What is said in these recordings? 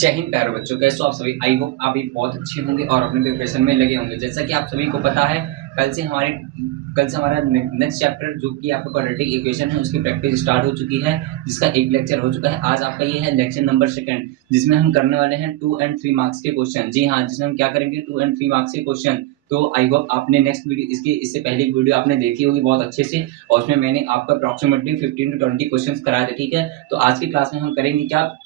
जय हिंद प्यारे बच्चों, कैसे हो आप सभी। आई होप आप भी बहुत अच्छे होंगे और अपने प्रिपरेशन में लगे होंगे। जैसा कि आप सभी को पता है, कल से हमारा नेक्स्ट चैप्टर जो कि आपका क्वाड्रेटिक इक्वेशन है उसकी प्रैक्टिस स्टार्ट हो चुकी है, जिसका एक लेक्चर हो चुका है। आज आपका ये है लेक्चर नंबर 2, जिसमें हम करने वाले हैं 2 और 3 मार्क्स के क्वेश्चन। जी हाँ, जिसमें हम क्या करेंगे 2 और 3 मार्क्स के क्वेश्चन। तो आई होप आपने नेक्स्ट वीडियो इससे पहले की वीडियो आपने देखी होगी बहुत अच्छे से, और उसमें मैंने आपको अप्रॉक्सीमेटली 15 to 20 क्वेश्चन कराए थे। ठीक है, तो आज की क्लास में हम करेंगे क्या,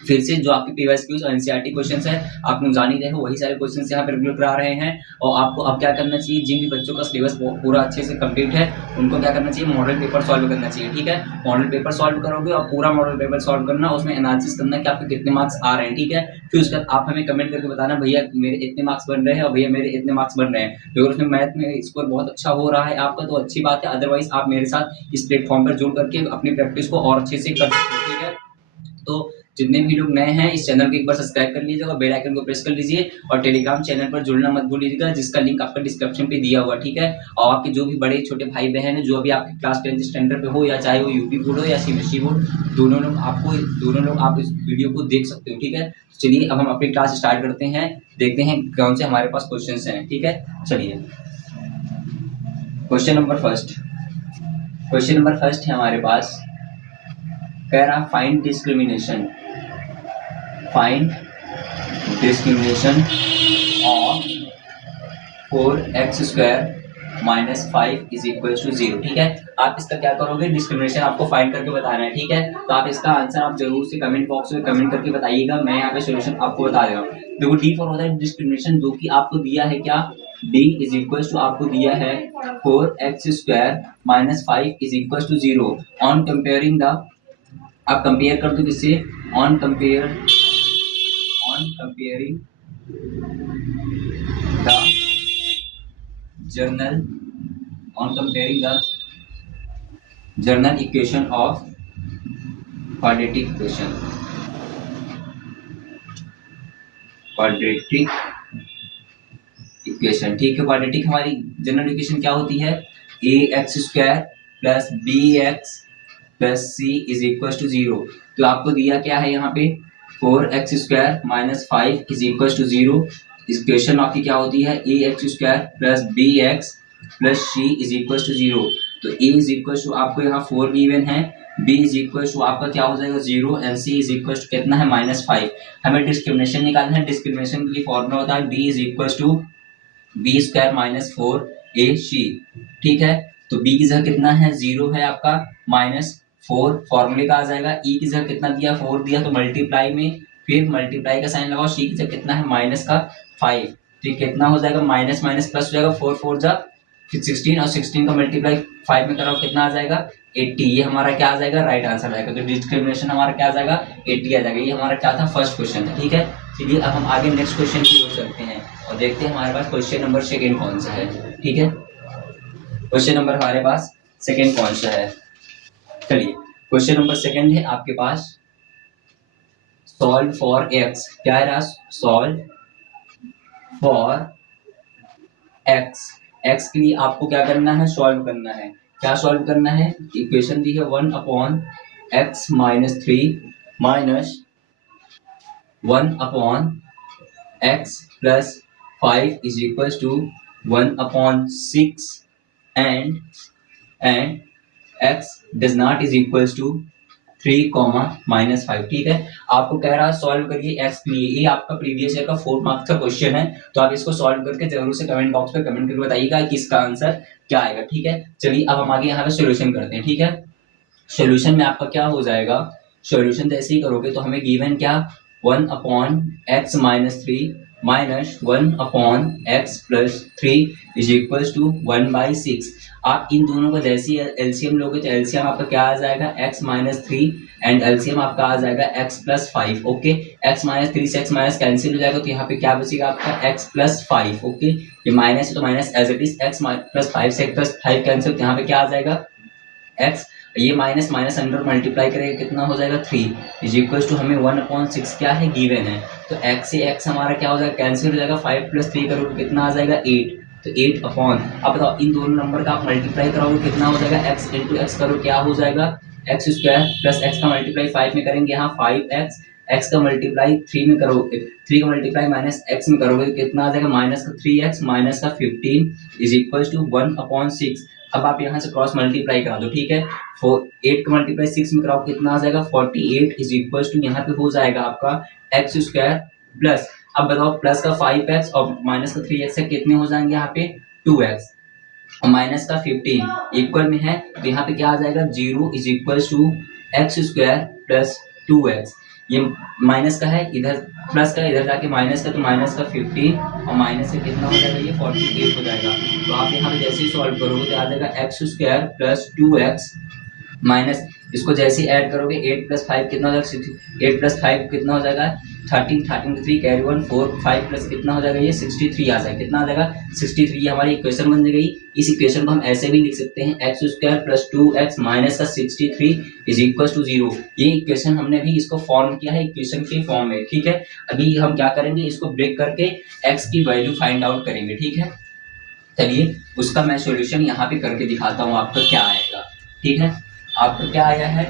फिर से जो आपके पीवाईक्यूज और एनसीईआरटी क्वेश्चंस है आप लोग जान ही रहे हो, वही सारे क्वेश्चंस यहाँ पे रेगुलर करा रहे हैं। और आपको अब क्या करना चाहिए, जिन भी बच्चों का सिलेबस पूरा अच्छे से कंप्लीट है उनको क्या करना चाहिए, मॉडल पेपर सॉल्व करना चाहिए। ठीक है, मॉडल पेपर सॉल्व करोगे और पूरा मॉडल पेपर सॉल्व करना, उसमें एनालिसिस करना कि आपके कितने मार्क्स आ रहे हैं। ठीक है, फिर उसके बाद आप हमें कमेंट करके बताना भैया मेरे इतने मार्क्स बन रहे हैं और भैया मेरे इतने मार्क्स बन रहे हैं। अगर उसमें मैथ में स्कोर बहुत अच्छा हो रहा है आपका तो अच्छी बात है, अदरवाइज आप मेरे साथ इस प्लेटफॉर्म पर जुड़ करके अपनी प्रैक्टिस को और अच्छे से कर सकते हो। ठीक है, तो जितने भी लोग नए हैं इस चैनल को एक बार सब्सक्राइब कर लीजिएगा और बेल आइकन को प्रेस कर लीजिए, और टेलीग्राम चैनल पर जुड़ना मत भूलिएगा, जिसका लिंक आपका डिस्क्रिप्शन पे दिया हुआ। ठीक है, और आपके जो भी बड़े छोटे भाई बहन है जो अभी आपके क्लास 10th स्टैंडर्ड पे हो, या चाहे वो यूपी बोर्ड हो या सीबीएसई बोर्ड, दोनों लोग आप इस वीडियो को देख सकते हो। ठीक है, चलिए अब हम अपनी क्लास स्टार्ट करते हैं, देखते हैं कौन से हमारे पास क्वेश्चन हैं। ठीक है, चलिए क्वेश्चन नंबर फर्स्ट है हमारे पास, कह रहा फाइंड डिस्क्रिमिनेशन ऑफ 4x² - 5 = 0। ठीक है, आप इसका क्या करोगे, डिस्क्रिमिनेशन आपको फाइंड करके बताना है। ठीक है, तो आप इसका आंसर आप जरूर से कमेंट बॉक्स में कमेंट करके बताइएगा, मैं यहाँ पे सॉल्यूशन आपको बता दे रहा हूँ। देखो डी फॉर होता है डिस्क्रिमिनेशन, जो कि आपको दिया है क्या, d आपको दिया है 4x² - 5 = 0 ऑन कंपेयरिंग द, आप कंपेयर कर दो किससे, on comparing the general equation of quadratic equation. ठीक है, क्वाड्रेटिक हमारी जनरल इक्वेशन क्या होती है, ax² + bx + c = 0। तो आपको दिया क्या है यहाँ पे, 4x² - 5 = 0। इक्वेशन आपकी क्या होती है, ax² + bx + c = 0। तो a आपको यहाँ 4 गिवन है, b आपका क्या हो जाएगा 0, एंड c कितना है -5। हमें डिस्क्रिमिनेशन निकालना है, डिस्क्रिमिनेशन के लिए फॉर्मूला होता है b = b² - 4ac। ठीक है, तो b की जगह कितना है 0 है आपका, -4 फॉर्मूले का आ जाएगा, e की जगह कितना दिया 4 दिया, तो मल्टीप्लाई में फिर मल्टीप्लाई का साइन लगाओ, c की जगह कितना है -5, तो कितना हो जाएगा माइनस माइनस प्लस हो जाएगा, 4 4 जा फिर 16, और 16 का मल्टीप्लाई 5 में कराओ कितना आ जाएगा 80। ये हमारा क्या आ जाएगा, राइट आंसर आएगा। तो डिस्क्रिमिनेशन हमारा क्या आ जाएगा 80 आ जाएगा। ये हमारा क्या था, फर्स्ट क्वेश्चन था। ठीक है, चलिए अब हम आगे नेक्स्ट क्वेश्चन की ओर चलते हैं और देखते हैं हमारे पास क्वेश्चन नंबर 2 कौन सा है। ठीक है, क्वेश्चन नंबर हमारे पास 2 कौन सा है, चलिए क्वेश्चन नंबर 2 है आपके पास, सॉल्व फॉर x। क्या है, सॉल्व फॉर x। x के लिए आपको क्या करना है, सॉल्व करना है। क्या सॉल्व करना है, इक्वेशन दी है 1/x - 3 minus 1/x + 5 = 1/6 and x does not is equals to 3, -5। ठीक है, आपको कह रहा है सॉल्व करिए x के लिए। ये आपका प्रीवियस ईयर का 4 मार्क्स का क्वेश्चन है, तो आप इसको सॉल्व करके जरूर से कमेंट बॉक्स पे कमेंट करके बताइएगा कि इसका आंसर क्या आएगा। ठीक है, चलिए अब हम आगे यहाँ पे सॉल्यूशन करते हैं। ठीक है, सॉल्यूशन में आपका क्या हो जाएगा, सॉल्यूशन जैसे ही करोगे तो हमें गिवन क्या, 1/x - 3 माइनस 1/x + 3 = 1/6। आप इन दोनों को जैसे ही एलसीएम लोगे तो एलसीएम आपका क्या आ जाएगा, x - 3 एंड एलसीएम आपका आ जाएगा x + 5। ओके, x - 3 से x माइनस कैंसिल हो जाएगा, तो यहाँ पे क्या बचेगा आपका x + 5। ओके, ये माइनस है तो minus as it is, x + 5 से x + 5 कैंसिल, तो यहाँ पे क्या आ जाएगा x, ये माइनस माइनस अंडर मल्टीप्लाई करेगा कितना हो जाएगा 3 = हमें 1/6 क्या है गिवन है। तो x से x हमारा क्या हो जाएगा, कैंसिल हो जाएगा, 5 + 3 करोगे कितना आ जाएगा 8। तो 8 अपॉन, अब बताओ इन दोनों नंबर का आप मल्टीप्लाई कराओगे कितना हो जाएगा, x × x करो क्या हो जाएगा x² + x का मल्टीप्लाई 5 में करेंगे यहाँ 5x x का मल्टीप्लाई 3 में करोगे, 3 का मल्टीप्लाई माइनस x में करोगे तो कितना आ जाएगा, माइनस का 3x माइनस का 15 इज इक्वल टू 1/6। अब आप यहाँ से क्रॉस मल्टीप्लाई करा दो, ठीक है। 8 का मल्टीप्लाई 6 में कराओ कितना आ जाएगा, 48 इज इक्वल टू यहाँ पे हो जाएगा आपका एक्स स्क्वायर प्लस, अब बताओ प्लस का 5x और माइनस का 3x है, कितने हो जाएंगे यहाँ पे 2x और माइनस का 15 इक्वल में है, तो यहाँ पे क्या आ जाएगा 0 is equal to x square plus 2x। ये माइनस का है, इधर प्लस का, इधर जाके माइनस का, तो माइनस का 15 और माइनस से कितना हो जाएगा, ये 48 हो जाएगा। तो आप यहाँ पे जैसे ही सॉल्व करोगे तो आ जाएगा x square plus 2x minus, इसको जैसे ही ऐड करोगे 8 प्लस 5 कितना हो जाएगा, 8 प्लस 5 कितना हो जाएगा 13, 13 3 कैरी 1 4 5 प्लस कितना हो जाएगा, ये 63 आ जाएगा, कितना आ जाएगा 63। ये हमारी इक्वेशन बन गई। इस इक्वेशन को हम ऐसे भी लिख सकते हैं x square plus 2x minus का 63 इज इक्वल टू 0। ये इक्वेशन हमने अभी इसको फॉर्म किया है इक्वेशन के फॉर्म में, ठीक है। अभी हम क्या करेंगे, इसको ब्रेक करके x की वैल्यू फाइंड आउट करेंगे, ठीक है। चलिए उसका मैं सॉल्यूशन यहाँ पे करके दिखाता हूँ आपका क्या आएगा, ठीक है। आपका क्या आया है,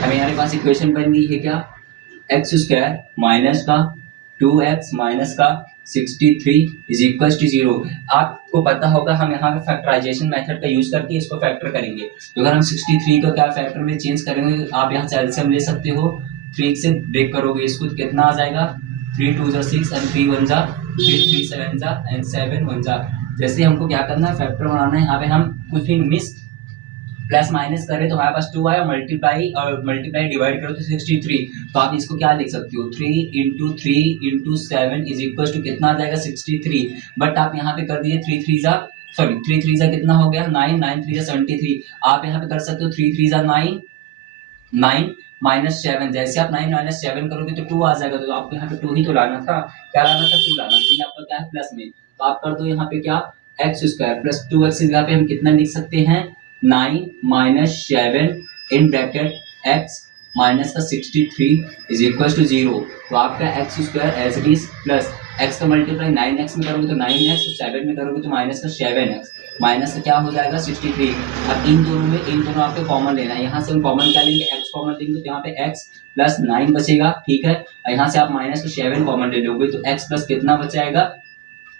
हमें हमारे पास इक्वेशन बन गई है क्या, एक्स स्क्वायर माइनस का 2x माइनस का 63 इज इक्वल टू 0। आपको पता होगा हम यहाँ पे फैक्टराइजेशन मेथड का यूज करके इसको फैक्टर करेंगे। तो अगर हम 63 को क्या फैक्टर में चेंज करेंगे, तो आप यहाँ से एलसीएम ले सकते हो, 3 से ब्रेक करोगे इसको तो कितना आ जाएगा, 3 2 जा 6 एंड 3 1 जा, फिर 3 7 जा एंड 7 1 जा। जैसे हमको क्या करना है, फैक्टर बनाना है, यहाँ पे हम कुछ भी मिस प्लस माइनस करें तो हमारे पास 2 आया, मल्टीप्लाई और मल्टीप्लाई डिवाइड करो तो 63। तो आप इसको क्या लिख सकते हो, 3 into 3 into 7 is equal to कितना आ जाएगा 63। बट आप यहाँ पे कर दीजिए 3 3 जा, सॉरी 3 3 जा कितना हो गया 9, 9 3 जा 73। आप यहाँ पे कर सकते हो 3 3 जा 9, 9 माइनस 7, जैसे आप 9 माइनस 7 करोगे तो 2 आ जाएगा, तो आपको यहाँ पे 2 ही तो लाना था, क्या लाना था 2 लाना, तो आपका क्या है प्लस में। तो आप कर दो यहाँ पे क्या, एक्स स्क्वायर प्लस 2x की जगह पे हम कितना लिख सकते हैं 9 minus 7 in bracket x minus का 63 इज इक्वल टू 0। तो आपका x square as it is plus x का मल्टीप्लाई 9x में करोगे तो 9x और 7 में करोगे तो माइनस का 7x, माइनस का क्या हो जाएगा 63। अब इन दोनों में, इन दोनों आपको कॉमन लेना है, यहाँ से हम कॉमन क्या लेंगे, x कॉमन लेंगे तो यहाँ पे x प्लस 9 बचेगा, ठीक है। और यहाँ से आप माइनस का 7 कॉमन ले लोगे तो x प्लस कितना बचाएगा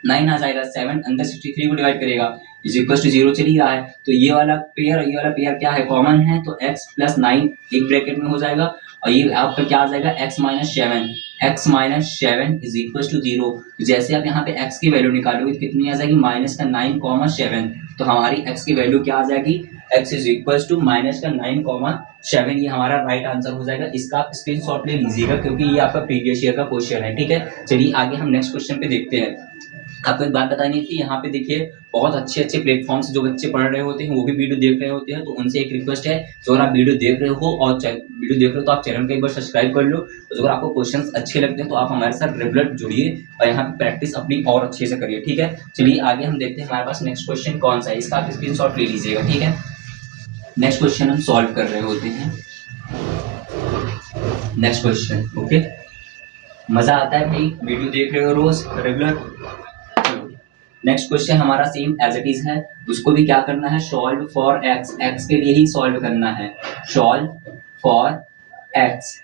9 आ जाएगा, 7 अंदर 63 को डिवाइड करेगा इज इक्वल टू 0 चल ही रहा है। तो ये वाला पेयर और ये वाला पेयर क्या है, कॉमन है, तो x प्लस 9 एक ब्रैकेट में हो जाएगा और ये आपका क्या आ जाएगा x minus 7, x minus 7 is equal to 0। जैसे आप यहाँ पे x की वैल्यू निकालोगे कितनी आ जाएगी, माइनस का 9 7। तो हमारी x की वैल्यू क्या आ जाएगी, x is equal to minus का 9 7। ये हमारा राइट आंसर हो जाएगा। इसका आप स्क्रीनशॉट ले लीजिएगा क्योंकि ये आपका प्रीवियस ईयर का क्वेश्चन है, ठीक है। चलिए आगे हम नेक्स्ट क्वेश्चन पे देखते हैं। आपको एक बात बतानी थी, यहाँ पे देखिए बहुत अच्छे अच्छे प्लेटफॉर्म से जो बच्चे पढ़ रहे होते हैं वो भी वीडियो देख रहे होते हैं, तो उनसे एक रिक्वेस्ट है, जो अगर आप वीडियो देख रहे हो और वीडियो देख रहे हो तो आप चैनल को एक बार सब्सक्राइब कर लो। तो अगर आपको क्वेश्चंस अच्छे लगते हैं तो आप हमारे साथ रेगुलर जुड़िए और यहाँ पे प्रैक्टिस अपनी और अच्छे से करिए, ठीक है। चलिए आगे हम देखते हैं हमारे पास नेक्स्ट क्वेश्चन कौन सा है, इसका आप स्क्रीनशॉट ले लीजिएगा, ठीक है। नेक्स्ट क्वेश्चन हम सॉल्व कर रहे होते हैं, नेक्स्ट क्वेश्चन, ओके। मजा आता है भाई वीडियो देख रहे हो रोज रेगुलर। नेक्स्ट क्वेश्चन हमारा सेम एज इट इज है, उसको भी क्या करना है, सॉल्व फॉर एक्स, एक्स के लिए ही सॉल्व करना है, सॉल्व फॉर एक्स।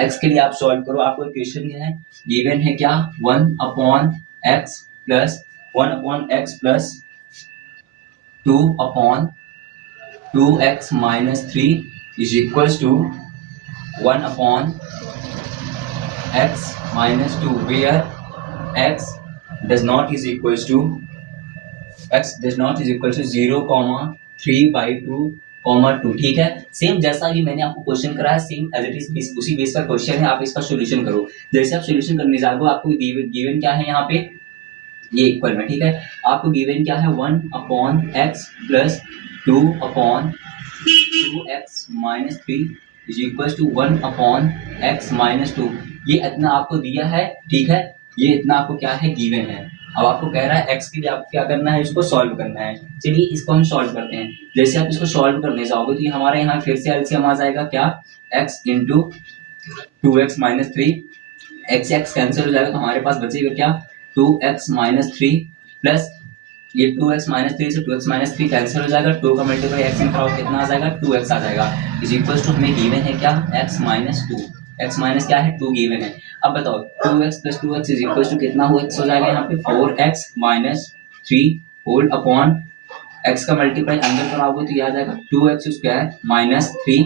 एक्स के लिए आप सॉल्व करो, आपको इक्वेशन है गिवन है क्या 1/x plus 1/x plus 2/2x minus 3 is equal to 1/x minus 2 where x does not is equals to 0,3/2, ठीक है। सेम जैसा भी मैंने आपको क्वेश्चन कराया सेम एज इट इज उसी बेस का क्वेश्चन है, आप इसका सॉल्यूशन करो। जैसे आप सॉल्यूशन करने जाओगे आपको गिवन क्या है यहाँ पे, ये इक्वल में, ठीक है। आपको गिवन क्या है 1/x plus 2/2x minus 3 is equal to 1/x minus 2। ये इतना आपको दिया है, ठीक है, ये इतना आपको क्या है गिवन है। अब आपको कह रहा है x के लिए आपको क्या करना है, इसको सॉल्व करना है। चलिए इसको हम सॉल्व करते हैं। जैसे आप इसको सॉल्व करने जाओगे तो ये हमारे यहाँ फिर से एलसीएम आ जाएगा क्या, x into 2x minus 3, x cancel हो जाएगा तो हमारे पास बचेगा क्या 2x माइनस 3 प्लस ये 2x माइनस 3 से 2x माइनस 3 कैंसिल हो जाएगा, 2 का मल्टीप्लाई x में कराओ कितना आ जाएगा 2x आ जाएगा इज इक्वल टू हमें गिवन है क्या x माइनस 2। x माइनस क्या है 2 गिवन है। अब बताओ 2x plus 2x is equal to कितना हो x हो जाएगा यहाँ पे 4x minus 3 whole upon x का मल्टीप्लाई अंदर कराओगे तो ये आ जाएगा 2x स्क्वायर माइनस 3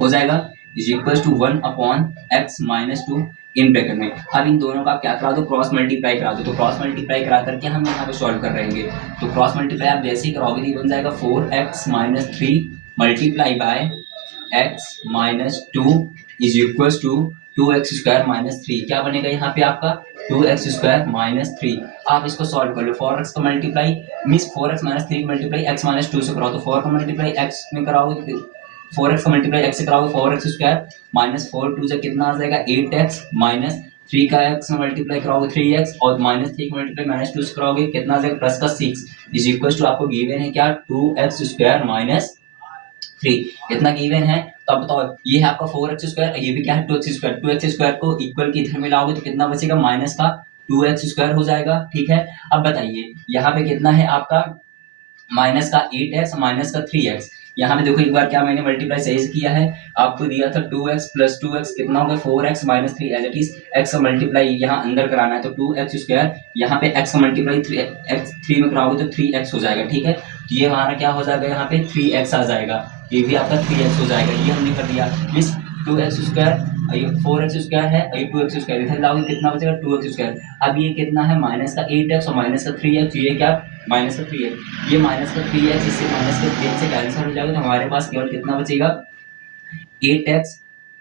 हो जाएगा is equal to 1 upon x minus 2 in bracket में। अब इन दोनों का क्या करा दो क्रॉस मल्टीप्लाई करा दो, तो क्रॉस मल्टीप्लाई करा करके हम यहाँ पे सॉल्व कर रहेंगे। तो क्रॉस मल्टीप्लाई आप जैसे ही कराओगे तो बन जाएगा 4x minus 3 multiply by x minus 2 is equal to 2x square minus 3। क्या बनेगा यहाँ पे आपका 2x स्क्वायर माइनस 3। आप इसको सॉल्व कर लो 4x का multiply means 4x minus 3 multiply x minus 2 से कराओ, तो 4 का मल्टीप्लाई x में कराओगे 4x का मल्टीप्लाई x से कराओगे 4x स्क्वायर माइनस 4 2 से कितना आ जाएगा 8x माइनस 3 का x में मल्टीप्लाई कराओगे 3x और माइनस 3 का मल्टीप्लाई माइनस 2 से कराओगे कितना आ जाएगा प्लस का 6 इज इक्वल टू आपको गिवन है क्या 2x स्क्वायर माइनस 3 इतना गिवन है। तो अब बताओ ये है आपका 4x स्क्वायर, ये भी क्या है 2x स्क्वायर। 2x स्क्वायर को इक्वल के इधर में लाओगे तो कितना बचेगा माइनस का 2x स्क्वायर हो जाएगा। ठीक है, अब बताइए यहाँ पे कितना है आपका माइनस का 8x माइनस का 3x। यहाँ पे देखो एक बार क्या मैंने मल्टीप्लाई सही से किया है, आपको दिया था 2x प्लस 2x कितना होगा 4x minus 3 as it is x का मल्टीप्लाई यहाँ अंदर कराना है तो 2x स्क्वायर यहाँ पे x का मल्टीप्लाई 3 में कराओगे तो 3x हो जाएगा। ठीक है, तो ये हमारा क्या हो जाएगा यहाँ पे 3x आ जाएगा, ये भी आपका 3x हो जाएगा। ये हमने कर दिया मीन्स 2x स्क्वायर ये 4x स्क्वायर है और ये 2x स्क्वायर इधर लाओगे कितना बचेगा 2x स्क्वायर। अब ये कितना है माइनस का 8x और माइनस का 3x, ये क्या माइनस का 3x, ये माइनस का 3x इससे माइनस का 3x से कैंसिल हो जाएगा तो हमारे पास केवल कितना बचेगा 8x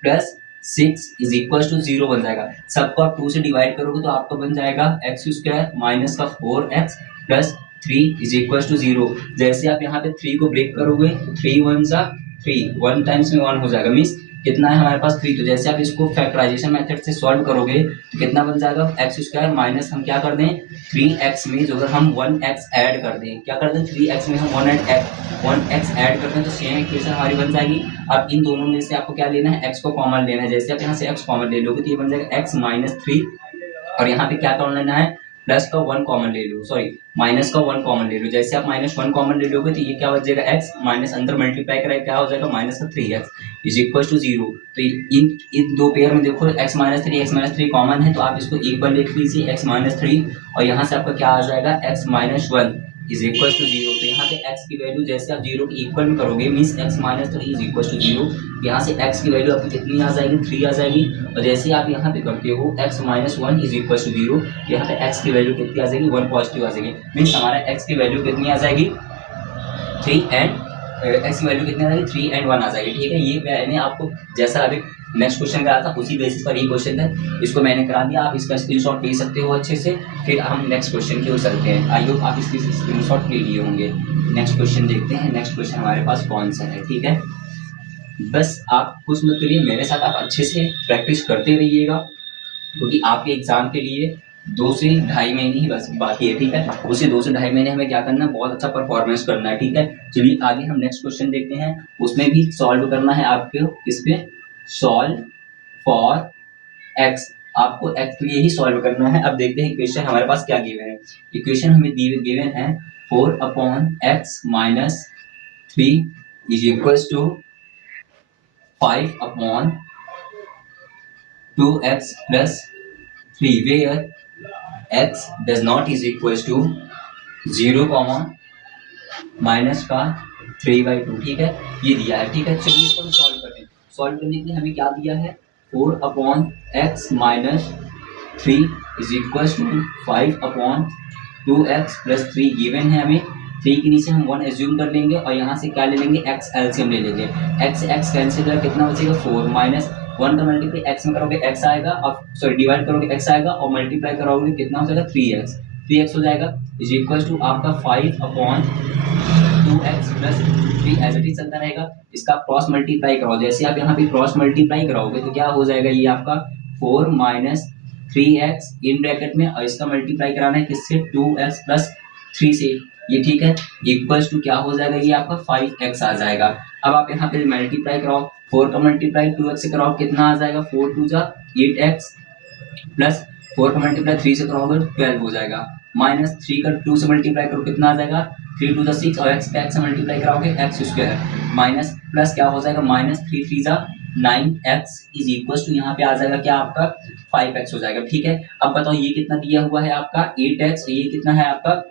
plus 6 is equal to 0 बन जाएगा। सबको आप 2 से डिवाइड करोगे तो आपका बन जाएगा x स्क्वायर माइनस का 4x plus 3 is equal to 0। जैसे आप यहाँ पे 3 को ब्रेक करोगे तो 3 1 जा 3 1 टाइम्स में 1 हो जाएगा मीन्स कितना है हमारे पास 3। तो जैसे आप इसको फैक्टराइजेशन मेथड से सॉल्व करोगे तो कितना बन जाएगा x स्क्वायर माइनस हम क्या कर दें 3x में जो अगर हम 1x ऐड कर दें, क्या कर दें 3x में हम 1x ऐड कर दें तो सेम इक्वेशन हमारी बन जाएगी। अब इन दोनों में से आपको क्या लेना है x को कॉमन लेना है। जैसे आप यहाँ से x कॉमन ले लोगे तो ये बन जाएगा x माइनस 3 और यहाँ पे क्या कॉमन लेना है प्लस का 1 कॉमन ले लो, सॉरी माइनस का 1 कॉमन ले लो। जैसे आप माइनस 1 कॉमन ले लोगे तो ये क्या बचेगा x माइनस अंदर मल्टीप्लाई करेगा क्या हो जाएगा माइनस का 3x इज इक्वल टू 0। तो इन दो पेयर में देखो x माइनस 3 कॉमन है तो आप इसको एक बार लिख लीजिए x माइनस 3 और यहाँ से आपका क्या आ जाएगा x minus 1 is equal to 0। तो यहाँ पे x की वैल्यू जैसे आप 0 के इक्वल में करोगे means x minus 3 is equal to 0, यहाँ से x की वैल्यू आपकी कितनी आ जाएगी 3 आ जाएगी। और जैसे आप यहाँ पे करते हो x minus 1 is equal to 0, यहाँ पे x की वैल्यू कितनी आ जाएगी 1 पॉजिटिव आ जाएगी मीन्स हमारा x की वैल्यू कितनी आ जाएगी 3 एंड x की वैल्यू कितनी आ जाएगी 3 एंड 1 आ जाएगी। ठीक है, ये मैंने आपको जैसा अभी नेक्स्ट क्वेश्चन कराया था उसी बेसिस पर ये क्वेश्चन है, इसको मैंने करा दिया। आप इसका स्क्रीनशॉट ले सकते हो अच्छे से, फिर हम नेक्स्ट क्वेश्चन की ओर चलते हैं। आई होप आप इसकी स्क्रीनशॉट ले लिए होंगे। नेक्स्ट क्वेश्चन देखते हैं, नेक्स्ट क्वेश्चन हमारे पास कौन सा है। ठीक है, बस आप कुछ मत करिए, मेरे साथ आप अच्छे से प्रैक्टिस करते रहिएगा क्योंकि आपके एग्जाम के लिए 2 से ढाई महीने ही बस बाकी है। ठीक है, उसे 2 से ढाई महीने हमें क्या करना है बहुत अच्छा परफॉर्मेंस करना है। ठीक है, चलिए आगे हम नेक्स्ट क्वेश्चन देखते हैं, उसमें भी सॉल्व करना है आपको इस पे सॉल्व फॉर x, आपको x के लिए ही सॉल्व करना है। अब देखते हैं इक्वेशन हमारे पास क्या गिवन है। इक्वेशन हमें गिवन है 4 upon x minus 3 is equal to 5 upon 2x plus 3 where x does not is equal to 0 comma minus का 3/2। ठीक है, ये दिया है। ठीक है, चलिए इसको हम सॉल्व करते हैं। सॉल्व करने के लिए हमें क्या दिया है 4 upon x minus 3 is equal to 5 upon 2x plus 3 given है हमें। 3 के नीचे हम 1 एज्यूम कर लेंगे और यहाँ से क्या ले लेंगे x एलसीएम ले लेंगे। x कैंसिल कर कितना बचेगा 4 माइनस 1 का मल्टीप्लाई x में करोगे x आएगा और सॉरी डिवाइड करोगे x आएगा और मल्टीप्लाई करोगे कितना हो जाएगा 3x हो जाएगा इज इक्वल टू आपका 5 upon 2x plus 3 as it is चलता रहेगा। इसका क्रॉस मल्टीप्लाई कराओ, जैसे आप यहाँ पे क्रॉस मल्टीप्लाई कराओगे तो क्या हो जाएगा ये आपका 4 माइनस 3x इन ब्रैकेट में और इसका मल्टीप्लाई कराना है किससे 2x प्लस 3 से, ये ठीक है इक्वल्स टू क्या हो जाएगा ये आपका 5x आ जाएगा। अब आप यहाँ पे मल्टीप्लाई कराओ 4 का मल्टीप्लाई 2x से कराओ कितना आ जाएगा 4 2 जा 8x प्लस 4 का मल्टीप्लाई 3 से कराओगे 12 हो जाएगा माइनस 3 का 2 से मल्टीप्लाई करो कितना आ जाएगा 3 2 6 और x का x से मल्टीप्लाई कराओगे x स्क्वायर माइनस प्लस क्या हो जाएगा माइनस 3 3 जा 9x इज इक्वल टू यहाँ पे आ जाएगा क्या आपका 5x हो जाएगा। ठीक है, अब बताओ ये कितना दिया हुआ है आपका 8x, ये कितना है आपका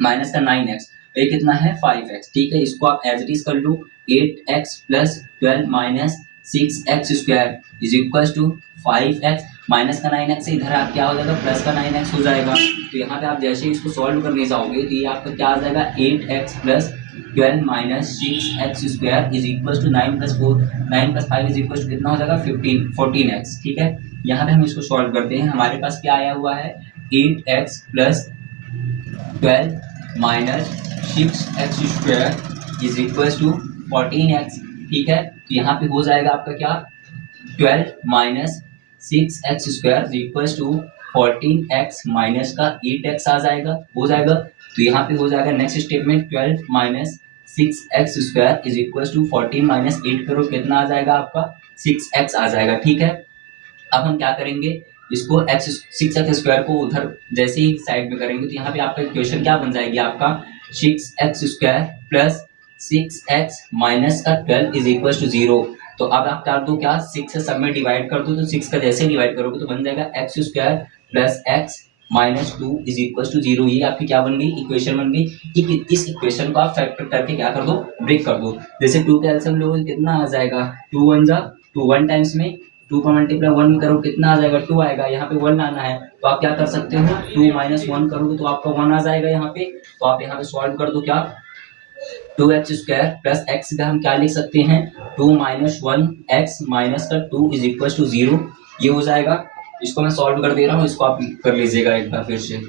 माइनस का 9x, ये कितना है 5x। ठीक है, इसको आप एज इट इज कर लो 8x plus 12 minus 6x square is equal to 5x minus का 9x से इधर आप क्या हो जाएगा प्लस का 9x हो जाएगा। तो यहाँ पे आप जैसे ही इसको सॉल्व करने जाओगे तो ये आपका क्या आ जाएगा 8x plus 12 minus 6x square is equal to 9 plus 4 9 plus 5 is equal to कितना हो जाएगा 14x। ठीक है, यहाँ पे हम इसको सॉल्व करते हैं। हमारे पास क्या आया हुआ है 8x plus 12 minus 6x square is equal to 14x। ठीक है, तो यहाँ पे हो जाएगा आपका क्या 12 minus 6x square is equal to 14x minus का 8x आ जाएगा, हो जाएगा। तो यहाँ पे हो जाएगा नेक्स्ट स्टेप में 12 minus 6x square is equal to 14 minus 8 करो कितना आ जाएगा आपका 6x आ जाएगा। ठीक है, अब हम क्या करेंगे इसको x 6x स्क्वायर को उधर जैसे ही साइड में करेंगे तो यहाँ पे आपका इक्वेशन क्या बन जाएगी आपका 6x square plus 6x minus का 12 इज इक्वल टू 0। तो अब आप कर दो क्या 6 से सब में डिवाइड कर दो, तो 6 का जैसे डिवाइड करोगे तो बन जाएगा x square plus x minus 2 is equal to 0। ये आपकी क्या बन गई इक्वेशन बन गई। इस इक्वेशन को आप फैक्टर करके क्या कर दो ब्रेक कर दो। जैसे 2 का एलसीएम लोगे कितना आ जाएगा 2 1 जा 2 1 टाइम्स में 2 का मल्टीप्लाई 1 करो कितना आ जाएगा 2 आएगा। यहाँ पे 1 लाना है तो आप क्या कर सकते हो 2 माइनस 1 करोगे तो आपका 1 आ जाएगा यहाँ पे। तो आप यहाँ पे सॉल्व कर दो क्या 2x स्क्वायर प्लस x का हम क्या लिख सकते हैं 2 माइनस 1x माइनस का 2 इज इक्वल टू 0। ये हो जाएगा। इसको मैं सॉल्व कर दे रहा हूँ, इसको आप कर लीजिएगा एक बार फिर से।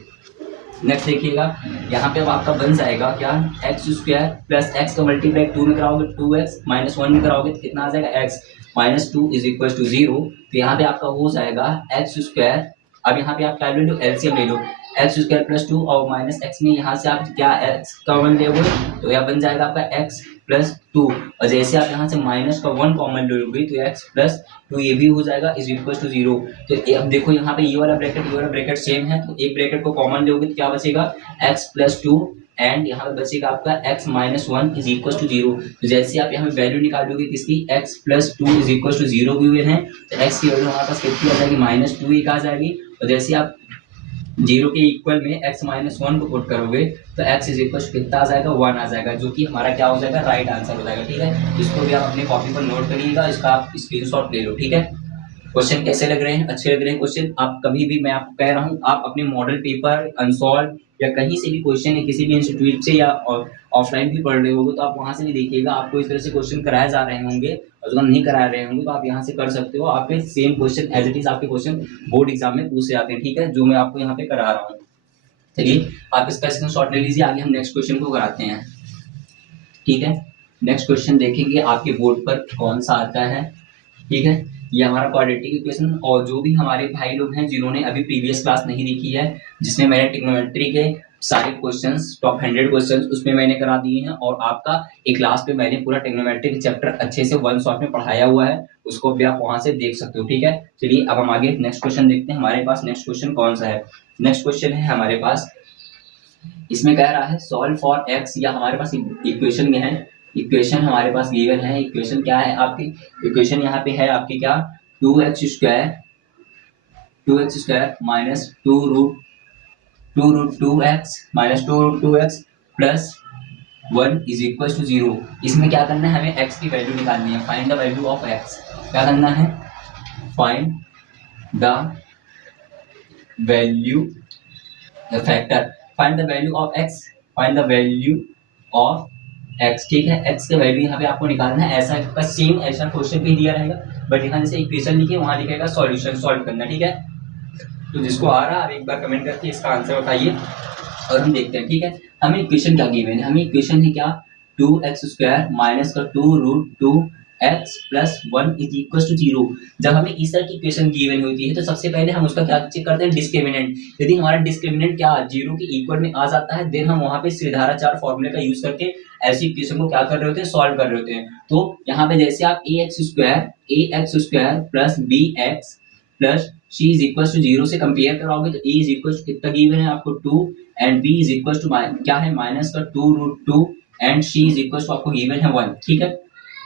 नेक्स्ट देखिएगा यहाँ पे अब आपका बन जाएगा क्या एक्स स्क्वायर प्लस एक्स का मल्टीप्लाई 2 में कराओगे 2x माइनस 1 में कराओगे तो कितना आ जाएगा x minus 2 is equal to 0। तो यहाँ पे आपका हो जाएगा एक्स स्क्वायर। अब यहाँ पे आप क्या ले लो एलसीएम ले लो एक्स स्क्वायर प्लस 2 और माइनस एक्स में यहाँ से आप क्या x कॉमन लोगे तो यह बन जाएगा आपका x प्लस 2 और जैसे आप यहाँ से माइनस का 1 कॉमन लोगे तो x प्लस 2 ये भी हो जाएगा इज इक्वल टू 0। तो अब देखो यहाँ पे ये वाला ब्रैकेट सेम है तो एक ब्रैकेट को कॉमन लोगे तो क्या बचेगा x प्लस 2 एंड यहाँ पे बचेगा आपका x minus 1 is equal to 0। तो जैसे आप यहाँ पे वैल्यू निकालोगे किसकी x plus 2 is equal to 0 भी हुए हैं तो x की वैल्यू हमारे पास कितनी आ जाएगी माइनस 2 एक आ जाएगी। और जैसे आप 0 के इक्वल में x माइनस 1 को पुट करोगे तो x इज इक्वल कितना आ जाएगा 1 आ जाएगा, जो कि हमारा क्या हो जाएगा राइट आंसर हो जाएगा। ठीक है, इसको भी आप अपने कॉपी पर नोट करिएगा, इसका आप स्क्रीनशॉट ले लो। ठीक है, क्वेश्चन कैसे लग रहे हैं अच्छे लग रहे हैं क्वेश्चन। आप कभी भी मैं आपको कह रहा हूँ आप अपने मॉडल पेपर अनसॉल्व या कहीं से भी क्वेश्चन है किसी भी इंस्टीट्यूट से या ऑफलाइन भी पढ़ रहे होगे तो आप वहां से भी देखिएगा आपको इस तरह से क्वेश्चन कराए जा रहे होंगे और जो नहीं करा रहे होंगे तो आप यहाँ से कर सकते हो। आपके same question as it is आपके क्वेश्चन बोर्ड एग्जाम में पूछे जाते हैं। ठीक है, जो मैं आपको यहाँ पे करा रहा हूँ। चलिए आप इसका स्क्रीनशॉट ले लीजिए, आगे हम नेक्स्ट क्वेश्चन को कराते हैं। ठीक है, नेक्स्ट क्वेश्चन देखेंगे आपके बोर्ड पर कौन सा आता है। ठीक है, ये हमारा क्वाड्रेटिक इक्वेशन और जो भी हमारे भाई लोग हैं जिन्होंने अभी प्रीवियस क्लास नहीं देखी है जिसमें मैंने ट्रिग्नोमेट्री के सारे क्वेश्चंस टॉप 100 क्वेश्चंस उसमें मैंने करा दिए हैं और आपका एक क्लास पे मैंने पूरा ट्रिग्नोमेट्री चैप्टर अच्छे से वन शॉट में पढ़ाया हुआ है, उसको भी आप वहां से देख सकते हो। ठीक है, चलिए अब हम आगे नेक्स्ट क्वेश्चन देखते हैं। हमारे पास नेक्स्ट क्वेश्चन कौन सा है। नेक्स्ट क्वेश्चन है हमारे पास, इसमें कह रहा है सॉल्व फॉर एक्स, या हमारे पास इक्वेशन में है इक्वेशन हमारे पास गिवन है। इक्वेशन क्या है आपकी इक्वेशन यहाँ पे है आपकी क्या 2x square minus 2√2x minus 2√2x plus 1 is equal to 0। इसमें क्या करना है हमें x की वैल्यू निकालनी है। Find the value of x, क्या करना है find the value factor find the value of x, find the value of x। ठीक है, x का वैल्यू यहाँ पे आपको निकालना है। ऐसा का सेम ऐसा क्वेश्चन भी दिया रहेगा बट यहाँ जैसे इक्वेशन लिखे वहां लिखेगा सॉल्यूशन सॉल्व करना। ठीक है, तो जिसको आ रहा है आप एक बार कमेंट करके इसका आंसर बताइए और हम देखते हैं। ठीक है, हमें इक्वेशन क्या गिवन है, हमें इक्वेशन है क्या 2x स्क्वायर माइनस का 2√2x plus 1 is equal to 0। जब हमें इस तरह की इक्वेशन गिवन होती है तो सबसे पहले हम उसका क्या चेक करते हैं डिस्क्रिमिनेंट। यदि हमारा डिस्क्रिमिनेंट क्या 0 के इक्वल में आ जाता है देन हम वहां पे श्रीधाराचार्य फॉर्मूले का यूज करके ऐसी इक्वेशन को क्या कर रहे होते हैं सॉल्व कर रहे होते हैं। तो यहाँ पे जैसे आप ax square plus bx plus c is equal to 0 से कंपेयर कराओगे तो a इज इक्वल टू कितना गिवन है आपको 2 and b is equal to क्या है माइनस का 2√2 and c is equal to आपको गिवन है 1। ठीक है,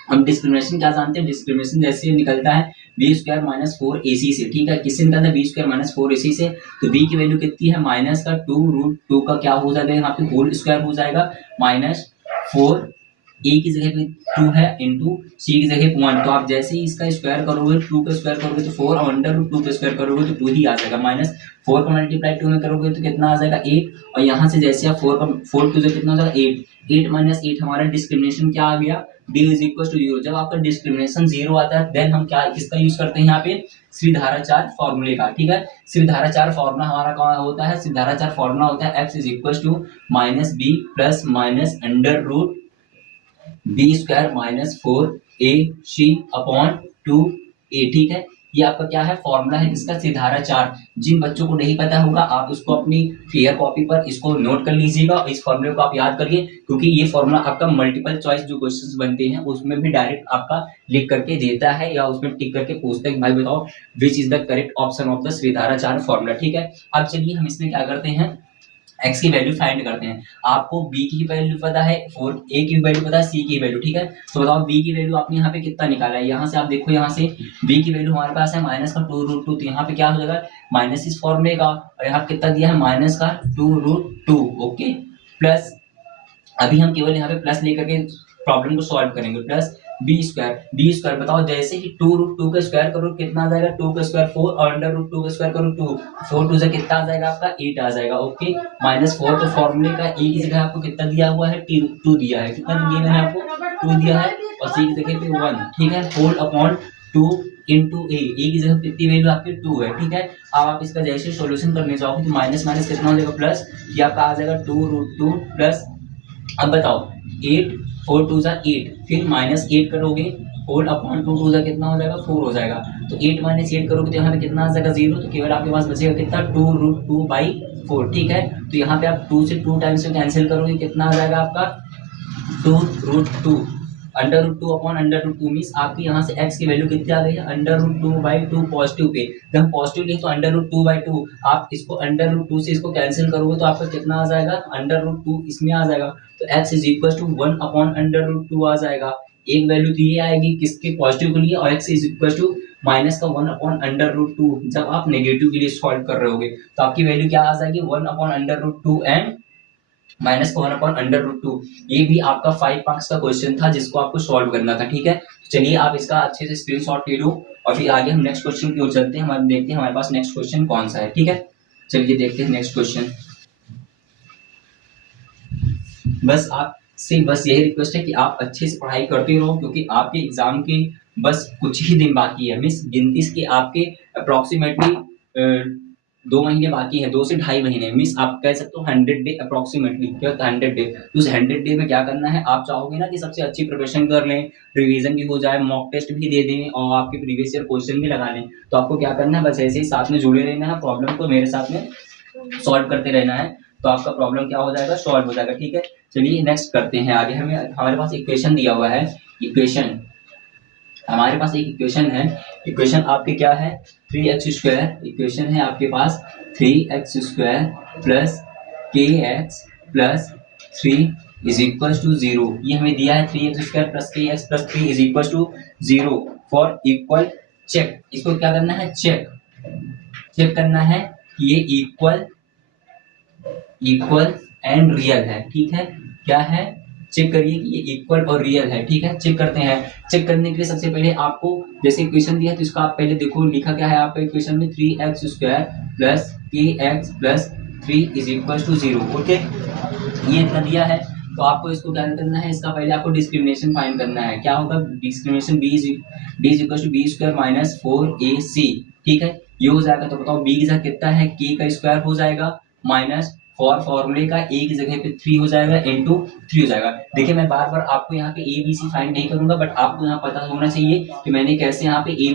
हम डिस्क्रिमिनेशन क्या जानते हैं, डिस्क्रिमिनेशन जैसे निकलता है बी स्क्वायर माइनस 4ac से, ठीक है, किससे निकलता है बी स्क्वायर माइनस 4ac से, तो b की वैल्यू कितनी है माइनस का 2√2 का क्या हो जाएगा यहाँ पे होल स्क्वायर हो जाएगा माइनस 4, ए की जगह पे 2 है इंटू सी की जगह पे 1, तो आप जैसे ही इसका स्क्वायर करोगे 2 का स्क्वायर करोगे तो 4 और अंडर रूट 2 का स्क्वायर करोगे तो 2 ही आ जाएगा, माइनस 4 का मल्टीप्लाई 2 में करोगे तो कितना आ जाएगा 8, और यहाँ से जैसे आप 4 2 से कितना हो जाएगा 8 माइनस 8 हमारा डिस्क्रिमिनेशन क्या आ गया d इज इक्वल टू 0। जब आपका डिस्क्रिमिनेशन 0 आता है देन हम क्या किसका यूज करते हैं यहाँ पे श्रीधाराचार्य फॉर्मूले का, ठीक है। श्रीधाराचार्य फॉर्मूला हमारा क्या होता है, श्रीधाराचार्य फॉर्मूला होता है x is equal to minus b plus minus under root b square minus 4ac upon 2a, ठीक है। ये आपका क्या है फॉर्मूला है इसका श्रीधाराचार्य। जिन बच्चों को नहीं पता होगा आप उसको अपनी फेयर कॉपी पर इसको नोट कर लीजिएगा और इस फॉर्मूले को आप याद करिए, क्योंकि ये फॉर्मूला आपका मल्टीपल चॉइस जो क्वेश्चंस बनते हैं उसमें भी डायरेक्ट आपका लिख करके देता है या उसमें टिक करके पूछता है कि भाई बताओ which is the correct option of the Sridharacharya formula, ठीक है। अब चलिए हम इसमें क्या करते हैं, x की वैल्यू फाइंड करते हैं। आपको b की वैल्यू पता है, 4a की वैल्यू पता है, c की वैल्यू, ठीक है। तो बताओ b की वैल्यू आपने यहाँ पे कितना निकाला है, यहाँ से आप देखो, यहाँ से b की वैल्यू हमारे पास है माइनस का 2√2, तो यहाँ पे क्या हो जाएगा माइनस इस फॉर्मूले का, और यहाँ कितना दिया है माइनस का 2√2, ओके। प्लस अभी हम केवल यहाँ पे प्लस लेकर के प्रॉब्लम को सॉल्व करेंगे, प्लस बी स्क्वायर बताओ जैसे ही 2√2 का स्क्वायर करो कितना आ जाएगा 2 का स्क्वायर 4 और अंडर रूट 2 का स्क्वायर करो 2, 4 2 से कितना आ जाएगा आपका 8 आ जाएगा, ओके। माइनस 4 तो फॉर्मूले का ए की जगह आपको कितना दिया हुआ है 2 दिया है, कितना दिया मैंने आपको 2 दिया है, और सी की जगह पे 1, ठीक है, होल अपॉन 2 इंटू ए की जगह कितनी वैल्यू आपकी 2 है, ठीक है। अब आप इसका जैसे सॉल्यूशन करने जाओगे तो माइनस माइनस कितना हो जाएगा प्लस, ये आपका आ जाएगा 2√2 प्लस, अब बताओ 8 4 2 8, फिर माइनस 8 करोगे होल अपॉन 2 2 कितना हो जाएगा 4 हो जाएगा, तो 8 माइनस 8 करोगे तो यहाँ पे कितना आ जाएगा 0, तो केवल आपके पास बचेगा कितना 2√2/4, ठीक है। तो यहाँ पे आप 2 से 2 टाइम्स से कैंसिल करोगे कितना आ जाएगा आपका 2√2, under root 2 upon under root 2 means आपकी यहाँ से x की वैल्यू कितनी आ गई है अंडर रूट 2/2 पॉजिटिव पे, जब हम पॉजिटिव लिखे तो अंडर रूट 2/2, आप इसको अंडर रूट 2 से इसको कैंसिल करोगे तो आपका कितना आ जाएगा अंडर रूट 2 इसमें आ जाएगा, तो x is equal to 1 upon under root 2 आ जाएगा। एक वैल्यू तो ये आएगी किसके पॉजिटिव के लिए, और x is equal to minus का 1 अपॉन अंडर रूट 2, जब आप नेगेटिव के लिए सॉल्व कर रहे होगे तो आपकी वैल्यू क्या आ जाएगी 1 upon under root 2 and minus का 1 अपॉन अंडर रूट 2। ये भी आपका 5 मार्क्स का क्वेश्चन था जिसको आपको सॉल्व करना था, ठीक है। चलिए आप इसका अच्छे से स्क्रीनशॉट ले लो और फिर आगे हम नेक्स्ट क्वेश्चन की ओर चलते हैं, हमारे देखते हैं हमारे पास नेक्स्ट क्वेश्चन कौन सा है, ठीक है। चलिए देखते हैं नेक्स्ट क्वेश्चन। बस आपसे बस यही रिक्वेस्ट है कि आप अच्छे से पढ़ाई करते रहो, क्योंकि आपके एग्जाम के बस कुछ ही दिन बाकी है, मीन्स गिनती के आपके अप्रोक्सीमेटली 2 महीने बाकी है, 2 से 2.5 महीने, मीन्स आप कह सकते हो 100 डे अप्रोक्सीमेटली, क्या होता है 100 डे। तो उस 100 डे में क्या करना है, आप चाहोगे ना कि सबसे अच्छी प्रिपरेशन कर लें, रिवीजन भी हो जाए, मॉक टेस्ट भी दे दें और आपके प्रीवियस ईयर क्वेश्चन भी लगा लें, तो आपको क्या करना है बस ऐसे ही साथ में जुड़े रहना है, प्रॉब्लम को मेरे साथ में सॉल्व करते रहना है, तो आपका प्रॉब्लम क्या हो जाएगा सॉल्व हो जाएगा, ठीक है। चलिए नेक्स्ट करते हैं आगे। हमें हमारे पास इक्वेशन दिया हुआ है, इक्वेशन हमारे पास एक इक्वेशन है, इक्वेशन आपके क्या है 3x², इक्वेशन है आपके पास 3x² plus kx+3 is equal to 0। ये हमें दिया है 3x² plus kx+3 is equal to 0 for equal check. इसको क्या करना है चेक करना है कि ये इक्वल एंड रियल है, ठीक है। क्या है चेक करिए कि ये इक्वल और रियल है, ठीक है। चेक करते हैं, चेक करने के लिए सबसे पहले आपको जैसे इक्वेशन दिया है तो इसका आप पहले देखो लिखा क्या है आपका इक्वेशन में 3x² plus kx+3 is equal to 0, okay. ये इतना दिया है तो आपको इसको क्या करना है, इसका पहले आपको डिस्क्रिमिनेशन फाइंड करना है। क्या होगा discrimination b is equal to b² minus 4ac, ठीक है। ये हो जाएगा तो बताओ b की जगह कितना है k का स्क्वायर हो जाएगा माइनस फॉर फॉर्मूले का a की जगह पे 3 हो जाएगा इंटू 3 हो जाएगा। देखिए मैं बार बार आपको यहाँ पे ए बी सी फाइंड नहीं करूंगा, बट आपको यहाँ पता होना चाहिए कि मैंने कैसे यहाँ पे ए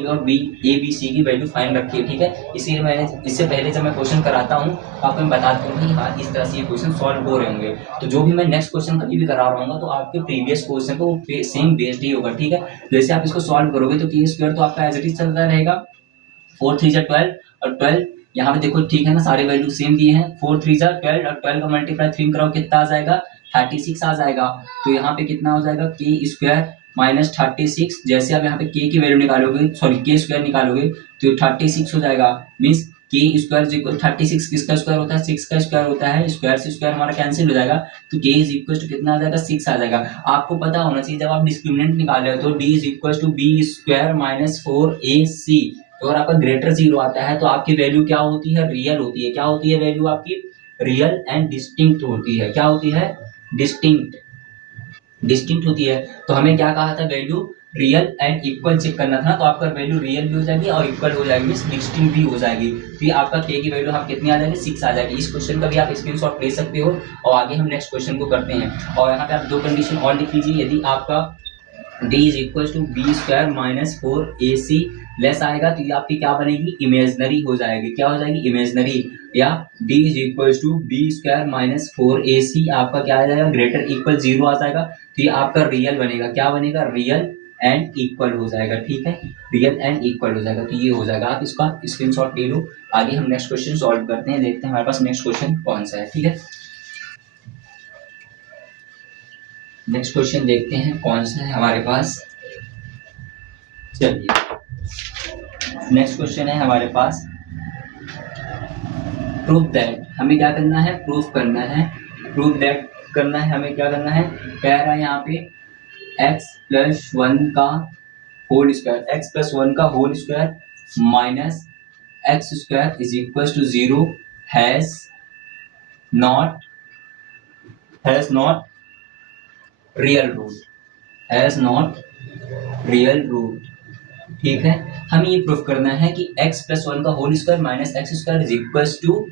बी सी की वैल्यू फाइंड रखी है, ठीक है। इसीलिए मैंने इससे पहले जब मैं क्वेश्चन कराता हूँ तो आपको मैं बताता हूँ कि हाँ इस तरह से ये क्वेश्चन सॉल्व हो रहे होंगे। तो जो भी मैं नेक्स्ट क्वेश्चन कभी भी करा रहा हूँ तो आपके प्रीवियस क्वेश्चन को सेम बेस्ड ही होगा, ठीक है। जैसे आप इसको सॉल्व करोगे तो k² तो आपका एज इट इज चलता रहेगा, 4 3 12 और 12 यहाँ पे देखो, ठीक है ना, सारे वैल्यू सेम दिए हैं, 4 3 12 और 12 का मल्टीप्लाई 3 कराओ कितना आ जाएगा 36 आ जाएगा। तो यहाँ पे कितना हो जाएगा k² माइनस 36, जैसे आप यहाँ पे के की वैल्यू निकालोगे, सॉरी के स्क्वायर निकालोगे तो 36 हो जाएगा। मीन्स के स्क्वायर इक्वल 36 किसका स्क्वायर होता है, 6 का स्क्वायर होता है। स्क्वायर से स्क्वायर हमारा कैंसिल हो जाएगा, तो के इज इक्वल टू कितना आ जाएगा, 6 आ जाएगा। आपको पता होना चाहिए जब आप डिस्क्रिमिनेंट निकाल रहे हो तो d is equal to b square minus 4ac। तो अगर आपका ग्रेटर 0 आता है तो आपकी वैल्यू क्या होती है, रियल होती है। क्या होती है वैल्यू आपकी, रियल एंड डिस्टिंक्ट होती है। क्या होती है, डिस्टिंक्ट, डिस्टिंक्ट होती है। तो हमें क्या कहा था, value real and equal check करना था, तो आपका वैल्यू रियल भी हो जाएगी और इक्वल हो जाएगी, मींस डिस्टिंक्ट भी हो जाएगी। फिर आपका के की वैल्यू हम कितनी आ जाएगी, 6 आ जाएगी। इस क्वेश्चन का भी आप स्क्रीनशॉट ले सकते हो और आगे हम नेक्स्ट क्वेश्चन को करते हैं। और यहाँ पे आप दो कंडीशन और लिख लीजिए, यदि आपका d is equal to b square minus 4ac less आएगा तो ये आपकी क्या बनेगी, इमेजनरी हो जाएगी। क्या हो जाएगी, इमेजनरी। या d is equal to b square minus 4ac आपका क्या आ जाएगा, ग्रेटर इक्वल 0 आ जाएगा, तो ये आपका रियल बनेगा। क्या बनेगा, रियल एंड इक्वल हो जाएगा। ठीक है, रियल एंड इक्वल हो जाएगा, तो ये हो जाएगा। आप इसका स्क्रीनशॉट ले लो। आगे हम नेक्स्ट क्वेश्चन सॉल्व करते हैं, देखते हैं हमारे पास नेक्स्ट क्वेश्चन कौन सा है। ठीक है, नेक्स्ट क्वेश्चन देखते हैं कौन सा है हमारे पास। चलिए, नेक्स्ट क्वेश्चन है हमारे पास, प्रूफ दैट। हमें क्या करना है, प्रूफ करना है, प्रूफ दैट करना है। हमें क्या करना है, कह रहा है यहाँ पे x प्लस 1 का होल स्क्वायर, x प्लस 1 का whole square minus x square is equal to 0 has not real root, has not real root. ठीक है, हमें ये प्रूफ करना है कि x प्लस 1 का whole square minus x square is equal to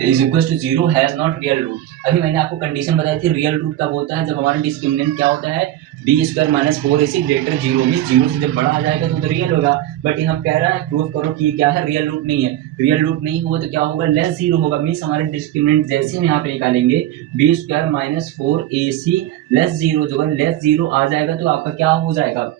0 has not real root. अभी मैंने आपको कंडीशन बताई थी, रियल रूट कब होता है, जब हमारा डिस्क्रिमिनेंट क्या होता है, b square minus 4ac greater 0, mean 0 से जब बड़ा आ जाएगा तो रियल होगा। बट यहाँ कह रहा है प्रूफ करो कि ये क्या है, रियल रूट नहीं है। रियल रूट नहीं हुआ तो क्या होगा, लेस 0 होगा। मीन्स हमारे डिस्क्रिमिनेंट जैसे हम यहाँ पे निकालेंगे B square minus 4ac less 0, जो लेस 0 आ जाएगा तो आपका क्या हो जाएगा,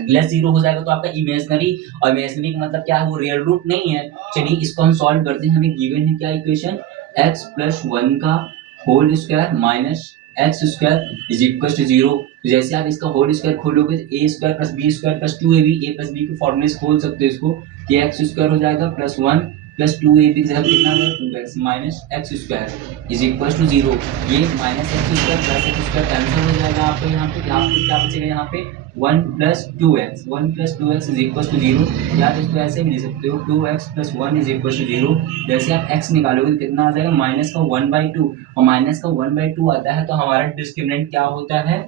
लेस 0 हो जाएगा तो आपका इमेजनरी, और इमेजनरी का मतलब क्या है, वो रियल रूट नहीं है। चलिए इसको हम सॉल्व करते हैं। हमें गिवन है क्या इक्वेशन, x प्लस 1 का whole square minus x square is equal to 0। जैसे आप इसका होल स्क्वायर खोलोगे A square plus B square plus 2ab, A plus B के फॉर्मूले से खोल सकते हो इसको, ये एक्स स्क्वायर हो जाएगा प्लस 1 प्लस 2ab की जगह कितना है, 2x minus x square is equal to 0। ये minus x square plus x square cancel हो जाएगा आपको यहाँ पे, क्या बचेगा यहाँ पे 1 plus 2x is equal to 0। या तो इसको ऐसे भी लिख सकते हो 2x plus 1 is equal to 0। जैसे आप x निकालोगे तो कितना आ जाएगा, माइनस का 1/2, और माइनस का 1/2 आता है तो हमारा डिस्क्रिमिनेंट क्या होता है,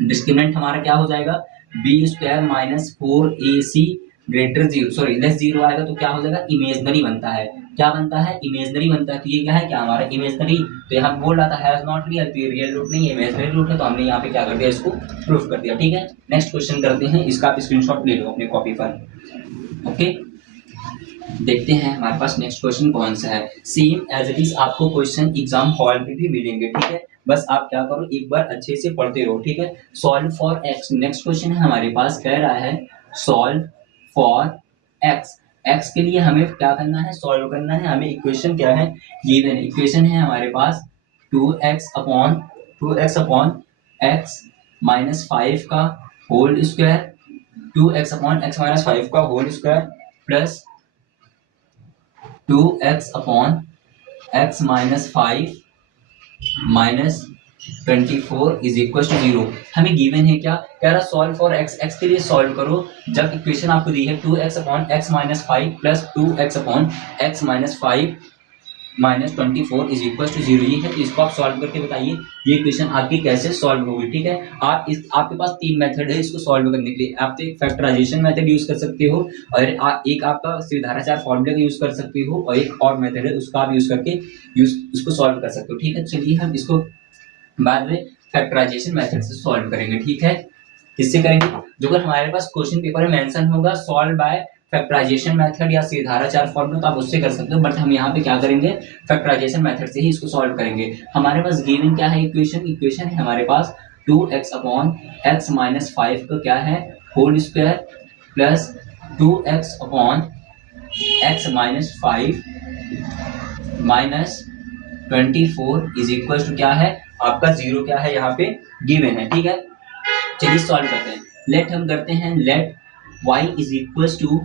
डिस्क्रिमिनेंट हमारा क्या हो जाएगा, b square minus 4ac greater 0, sorry less 0 आएगा तो क्या हो जाएगा, इमेजनरी बनता है। क्या बनता है, इमेजनरी बनता है। तो ये क्या है, क्या हमारा इमेजनरी। तो यहाँ बोल रहा था हैज नॉट रियल, तो ये रियल रूट नहीं है, इमेजनरी रूट है। तो हमने यहाँ पे क्या कर दिया, इसको प्रूफ कर दिया। ठीक है, नेक्स्ट क्वेश्चन करते हैं, इसका आप स्क्रीनशॉट ले लो अपने कॉपी पर। ओके, देखते हैं हमारे पास नेक्स्ट क्वेश्चन कौन सा है। सेम एज इट इज आपको क्वेश्चन एग्जाम हॉल में भी मिलेंगे। ठीक है, बस आप क्या करो, एक बार अच्छे से पढ़ते रहो। ठीक है, solve for x, next question है हमारे पास, कह रहा है सॉल्व फॉर एक्स। एक्स के लिए हमें क्या करना है, सॉल्व करना है। हमें इक्वेशन क्या है, गिवन इक्वेशन है हमारे पास 2x अपॉन एक्स माइनस 5 का whole square, 2x upon x minus 5 का whole square plus 2x upon x minus 5 minus 24 is equal to 0। हमें गिवन है क्या, कह रहा सॉल्व फॉर एक्स। एक्स के लिए सॉल्व करो जब इक्वेशन आपको दी है 2x upon x minus 5 plus 2x upon x minus 5 minus 24 is equal to 0। ये है, तो इसको आप सॉल्व करके बताइए ये इक्वेशन आपकी कैसे सॉल्व होगी। ठीक है, आप इस आपके पास 3 मेथड है इसको सॉल्व करने के लिए। आप तो एक फैक्टराइजेशन मेथड यूज कर सकते हो, और एक आपका सीधाराचार फॉर्मूले का यूज कर सकते हो, और एक और मेथड है उसका आप यूज करके उसको सॉल्व कर सकते हो। ठीक है, चलिए हम इसको बाद में फैक्टराइजेशन मेथड से सॉल्व करेंगे। ठीक है, किससे करेंगे, जो अगर हमारे पास क्वेश्चन पेपर में मेंशन होगा सॉल्व बाय फैक्टराइजेशन मेथड या सीधाराचार फॉर्मूला, तो आप उससे कर सकते हो। बट हम यहाँ पे क्या करेंगे, फैक्टराइजेशन मेथड से ही इसको सॉल्व करेंगे। हमारे पास गिवन क्या है, इक्वेशन है हमारे पास 2x अपॉन एक्स माइनस 5 का क्या है, whole square plus 2x upon x minus 5 minus 24 is equal to क्या है, आपका 0 क्या है यहाँ पे गिवन है। ठीक है, चलिए सॉल्व करते हैं। लेट हम करते हैं let y is equal to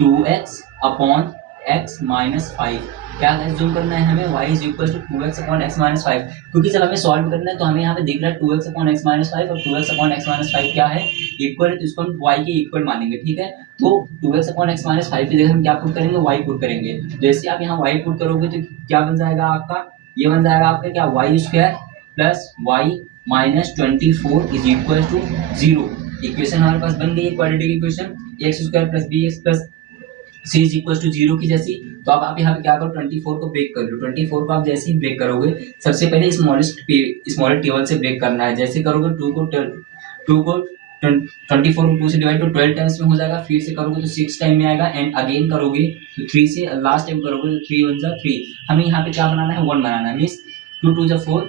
2x upon x minus 5। क्या जूम करना है हमें, y is equal to 2x upon x minus 5, क्योंकि जब हमें सॉल्व करना है तो हमें यहाँ पे दिख रहा है 2x अपॉन x माइनस 5 और 2x अपॉन x माइनस 5 क्या है, इक्वल, तो इसको हम y के इक्वल मानेंगे, ठीक है। तो 2x अपॉन x माइनस 5 की जगह हम क्या पुट करेंगे, y पुट करेंगे। जैसे आप यहाँ y पुट करोगे तो क्या बन जाएगा आपका, ये बन जाएगा आपका क्या, y square plus y minus 24 is equal to 0। Equation हमारे पास बन गई है quadratic equation, x square plus B x plus C is equal to 0 की जैसी। तो अब आप यहाँ पे क्या करो, 24 को ब्रेक कर लो। 24 को आप जैसे ही ब्रेक करोगे, सबसे पहले स्मॉलेस्ट टेबल से ब्रेक करना है। जैसे करोगे 2 को 24 को 2 से डिवाइड तो 12 टाइम्स में हो जाएगा, फिर से करोगे तो 6 टाइम में आएगा, एंड अगेन करोगे तो 3 से लास्ट टाइम करोगे तो 3 1 3। हमें यहाँ पे क्या बनाना है, 1 बनाना है। मीन्स 2 2 4,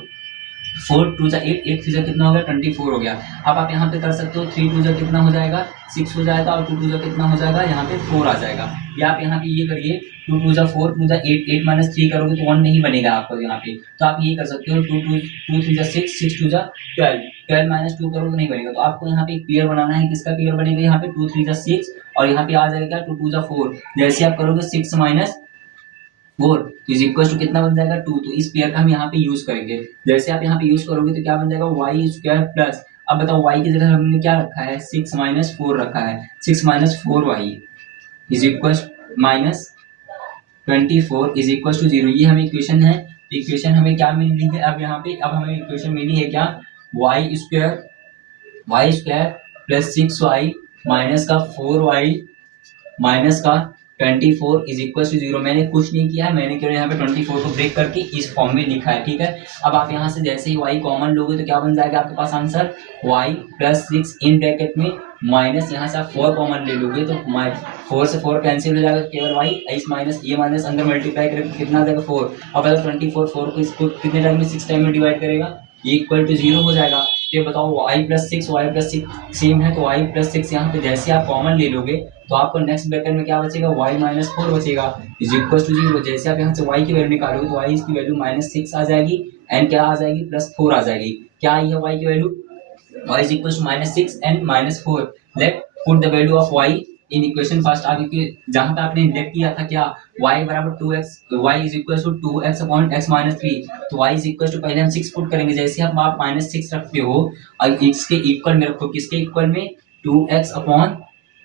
4 2 8, 8 3 कितना हो गया, 24 हो गया। अब आप यहाँ पे कर सकते हो 3 2 कितना हो जाएगा, 6 हो जाएगा, और 2 2 कितना हो जाएगा, यहाँ पे 4 आ जाएगा। या आप यहाँ पे ये करिए 2 2 4 2 8, 8 माइनस 3 करोगे तो 1 नहीं बनेगा आपको यहाँ पे। तो आप ये कर सकते हो 2 2 3 6, 6 2 12, 12 माइनस 2 करोगे तो नहीं बनेगा। तो आपको यहाँ पे एक पेयर बनाना है, किसका पेयर बनेगा, यहाँ पे 2 3 6, और यहाँ पे आ जाएगा 2 2 4। जैसे आप करोगे 6 माइनस 4 इज इक्वल टू कितना बन जाएगा, 2। तो इस पेयर का हम यहाँ पे यूज करेंगे। जैसे आप यहाँ पे यूज करोगे तो क्या बन जाएगा, वाई स्क्वायर प्लस, अब बताओ y की जगह हमने क्या रखा है, 6 माइनस 4 रखा है। 6 माइनस 4 वाई इज इक्वल माइनस 24 इज इक्वल टू 0। ये हमें इक्वेशन है। इक्वेशन हमें क्या मिली है, अब यहाँ पे अब हमें इक्वेशन मिली है क्या, y square plus 6y minus का 4y माइनस का 24 इज इक्वल टू 0। मैंने कुछ नहीं किया है, मैंने केवल यहाँ पे 24 को ब्रेक करके इस फॉर्म में लिखा है, ठीक है। अब आप यहाँ से जैसे ही y कॉमन लोगे तो क्या बन जाएगा आपके पास answer, y plus 6 in bracket में माइनस, यहाँ से आप 4 कॉमन ले लोगे तो 4 से 4 कैंसिल हो जाएगा, केवल y, इस माइनस ये माइनस अंदर मल्टीप्लाई करके कितना आ जाएगा 4। अब अगर 24 4 को इसको कितने टाइम में, 6 टाइम में डिवाइड करेगा, ये इक्वल टू 0 हो जाएगा। ये बताओ y प्लस 6 सेम है, तो y प्लस 6 यहाँ पे जैसे आप कॉमन ले लोगे तो आपको नेक्स्ट ब्रैकेट में क्या बचेगा, y माइनस 4 बचेगा इज इक्वल टू 0। जैसे आप यहाँ से y की वैल्यू निकालोगे तो y की वैल्यू माइनस 6 आ जाएगी, एंड क्या आ जाएगी, प्लस 4 आ जाएगी। क्या आई है y की value, y is equal to minus 6 and minus 4। Let put the value of y in equation first. आगे के जहां पे आपने नेगलेक्ट किया था क्या, y बराबर 2x, y is equal to 2x upon x minus 3। तो y इज इक्वल टू पहले हम 6 पुट करेंगे। जैसे आप माइनस 6 रखते हो और इसके इक्वल में रखो, किसके इक्वल में, 2x अपॉन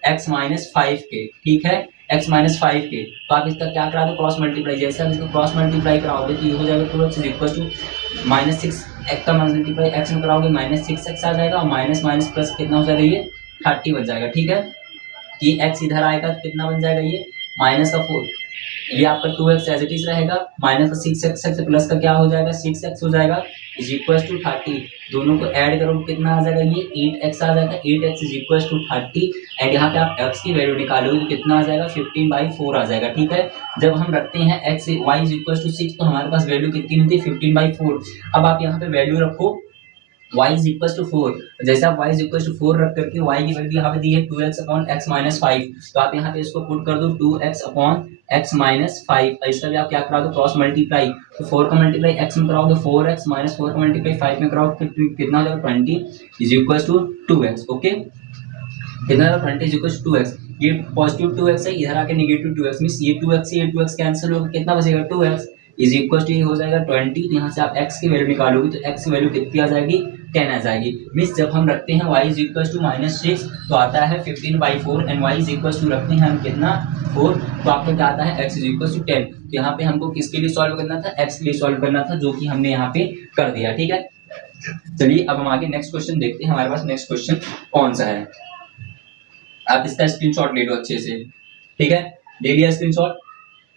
x माइनस 5 के, ठीक है, x माइनस 5 के। तो आप इसका क्या करा दो, क्रॉस मल्टीप्लाई। जैसे आप इसको क्रॉस मल्टीप्लाई कराओगे तो ये हो जाएगा 2x is equal to minus 6, x का मल्टीप्लाई x में कराओगे माइनस 6x आ जाएगा, और माइनस माइनस प्लस कितना हो जाएगा, ये 30 बन जाएगा, ठीक है। ये x इधर आएगा तो कितना बन जाएगा, ये माइनस का 4, ये आपका 2x एज इट इज रहेगा, माइनस का 6x प्लस का क्या हो जाएगा, 6x हो जाएगा इज इक्वल टू 30। दोनों को ऐड करोगे कितना आ जाएगा, ये 8x आ जाएगा, 8x is equal to 30। And यहाँ पे आप x की वैल्यू निकालोगे तो कितना आ जाएगा, 15/4 आ जाएगा, ठीक है। जब हम रखते हैं x y is equal to 6 तो हमारे पास वैल्यू कितनी होती है, 15/4। अब आप यहाँ पे वैल्यू रखो y इज इक्वल टू 4। जैसे आप y इज इक्वल टू 4 रख करके y की वैल्यू यहाँ पे दी है 2x अपॉन x माइनस 5। तो आप यहाँ पे इसको पुट कर दो 2x अपॉन x माइनस 5। इसका भी आप क्या करा दो, क्रॉस मल्टीप्लाई। तो 4 का मल्टीप्लाई x में कराओगे 4x माइनस 4 का मल्टीप्लाई 5 में कराओगे तो कितना हो जाएगा 20 is equal to 2x। Okay, कितना 20 इज इक्वल टू 2x। ये पॉजिटिव 2x है, इधर आके नेगेटिव 2x, मींस ये 2x से ये 2x कैंसिल होगा, कितना बचेगा 2x इज इक्वल टू, ये हो जाएगा 20। तो यहाँ से आप x की वैल्यू निकालोगे तो x की वैल्यू कितनी आ जाएगी, 10 आ जाएगी। मींस जब हम रखते हैं y is equal to minus 6 तो आता है 15/4, and y is equal to रखते हैं हम कितना 4, तो आपको क्या आता है x इज इक्वल टू 10। तो यहाँ पे हमको किसके लिए सॉल्व करना था, x के लिए सॉल्व करना था, जो कि हमने यहाँ पे कर दिया, ठीक है। चलिए अब हम आगे नेक्स्ट क्वेश्चन देखते हैं, हमारे पास नेक्स्ट क्वेश्चन कौन सा है। आप इसका स्क्रीनशॉट ले लो अच्छे से, ठीक है, ले लिया स्क्रीनशॉट।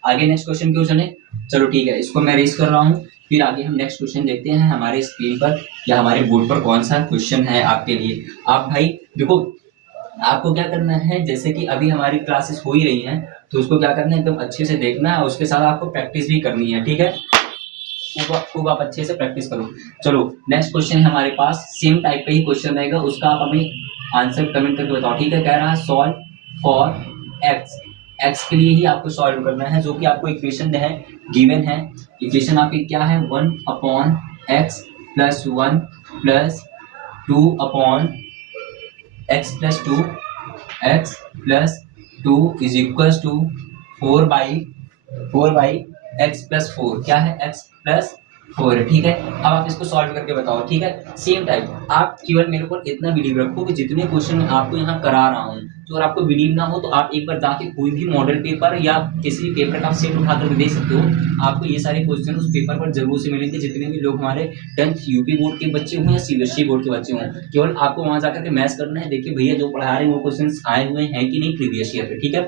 आगे नेक्स्ट क्वेश्चन क्यों चले, चलो ठीक है, इसको मैं रेस कर रहा हूँ, फिर आगे हम नेक्स्ट क्वेश्चन देखते हैं हमारे स्क्रीन पर या हमारे बोर्ड पर कौन सा क्वेश्चन है आपके लिए। आप भाई देखो, आपको क्या करना है, जैसे कि अभी हमारी क्लासेस हो ही रही हैं तो उसको क्या करना है, एकदम अच्छे से देखना है, उसके साथ आपको प्रैक्टिस भी करनी है, ठीक है। खूब आप अच्छे से प्रैक्टिस करो। चलो नेक्स्ट क्वेश्चन है हमारे पास, सेम टाइप का ही क्वेश्चन रहेगा, उसका आप हमें आंसर कमेंट करके बताओ, ठीक है। कह रहा है सॉल्व फॉर एक्स के लिए ही आपको सॉल्व करना है, जो कि आपको इक्वेशन है गिवन है। इक्वेशन आपकी क्या है, 1/x + 1 + 2/x x plus two is equal to 4 by x plus 4, क्या है एक्स प्लस 4 है, ठीक है। अब आप इसको सॉल्व करके बताओ, ठीक है। सेम टाइप आप केवल मेरे को इतना बिलीव रखो कि जितने क्वेश्चन मैं आपको यहाँ करा रहा हूँ, तो अगर आपको बिलीव ना हो तो आप एक बार जाके कोई भी मॉडल पेपर या किसी भी पेपर का आप सेट उठा कर देख सकते हो। आपको ये सारे क्वेश्चन उस पेपर पर जरूर से मिलेंगे, जितने भी लोग हमारे 10th यूपी बोर्ड के बच्चे हों या सीबीएसई बोर्ड के बच्चे हों। केवल आपको वहां जाकर के मैच करना है, देखिए भैया जो पढ़ा रहे हैं वो क्वेश्चन आए हुए हैं कि नहीं प्रीवियस ईयर पे, ठीक है।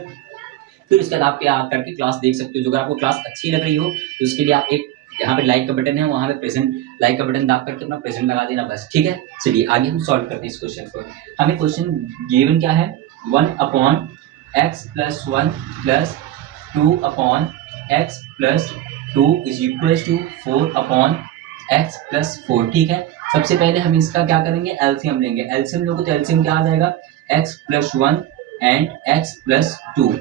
फिर उसके बाद आप क्या करके क्लास देख सकते हो। जो अगर आपको क्लास अच्छी लग रही हो तो उसके लिए आप एक यहाँ पे लाइक का बटन है, वहां पे प्रेजेंट लाइक का बटन दाब करके अपना प्रेजेंट लगा देना बस, ठीक है। चलिए आगे हम सॉल्व करते हैं इस क्वेश्चन को। हमें क्वेश्चन गिवन क्या है, 1/x+1 plus 2/x+2 is equal to 4/x+4, ठीक है। सबसे पहले हम इसका क्या करेंगे, एलसीएम लेंगे। एलसीएम लोगे तो एलसीएम क्या आ जाएगा, x+1 एंड x+2।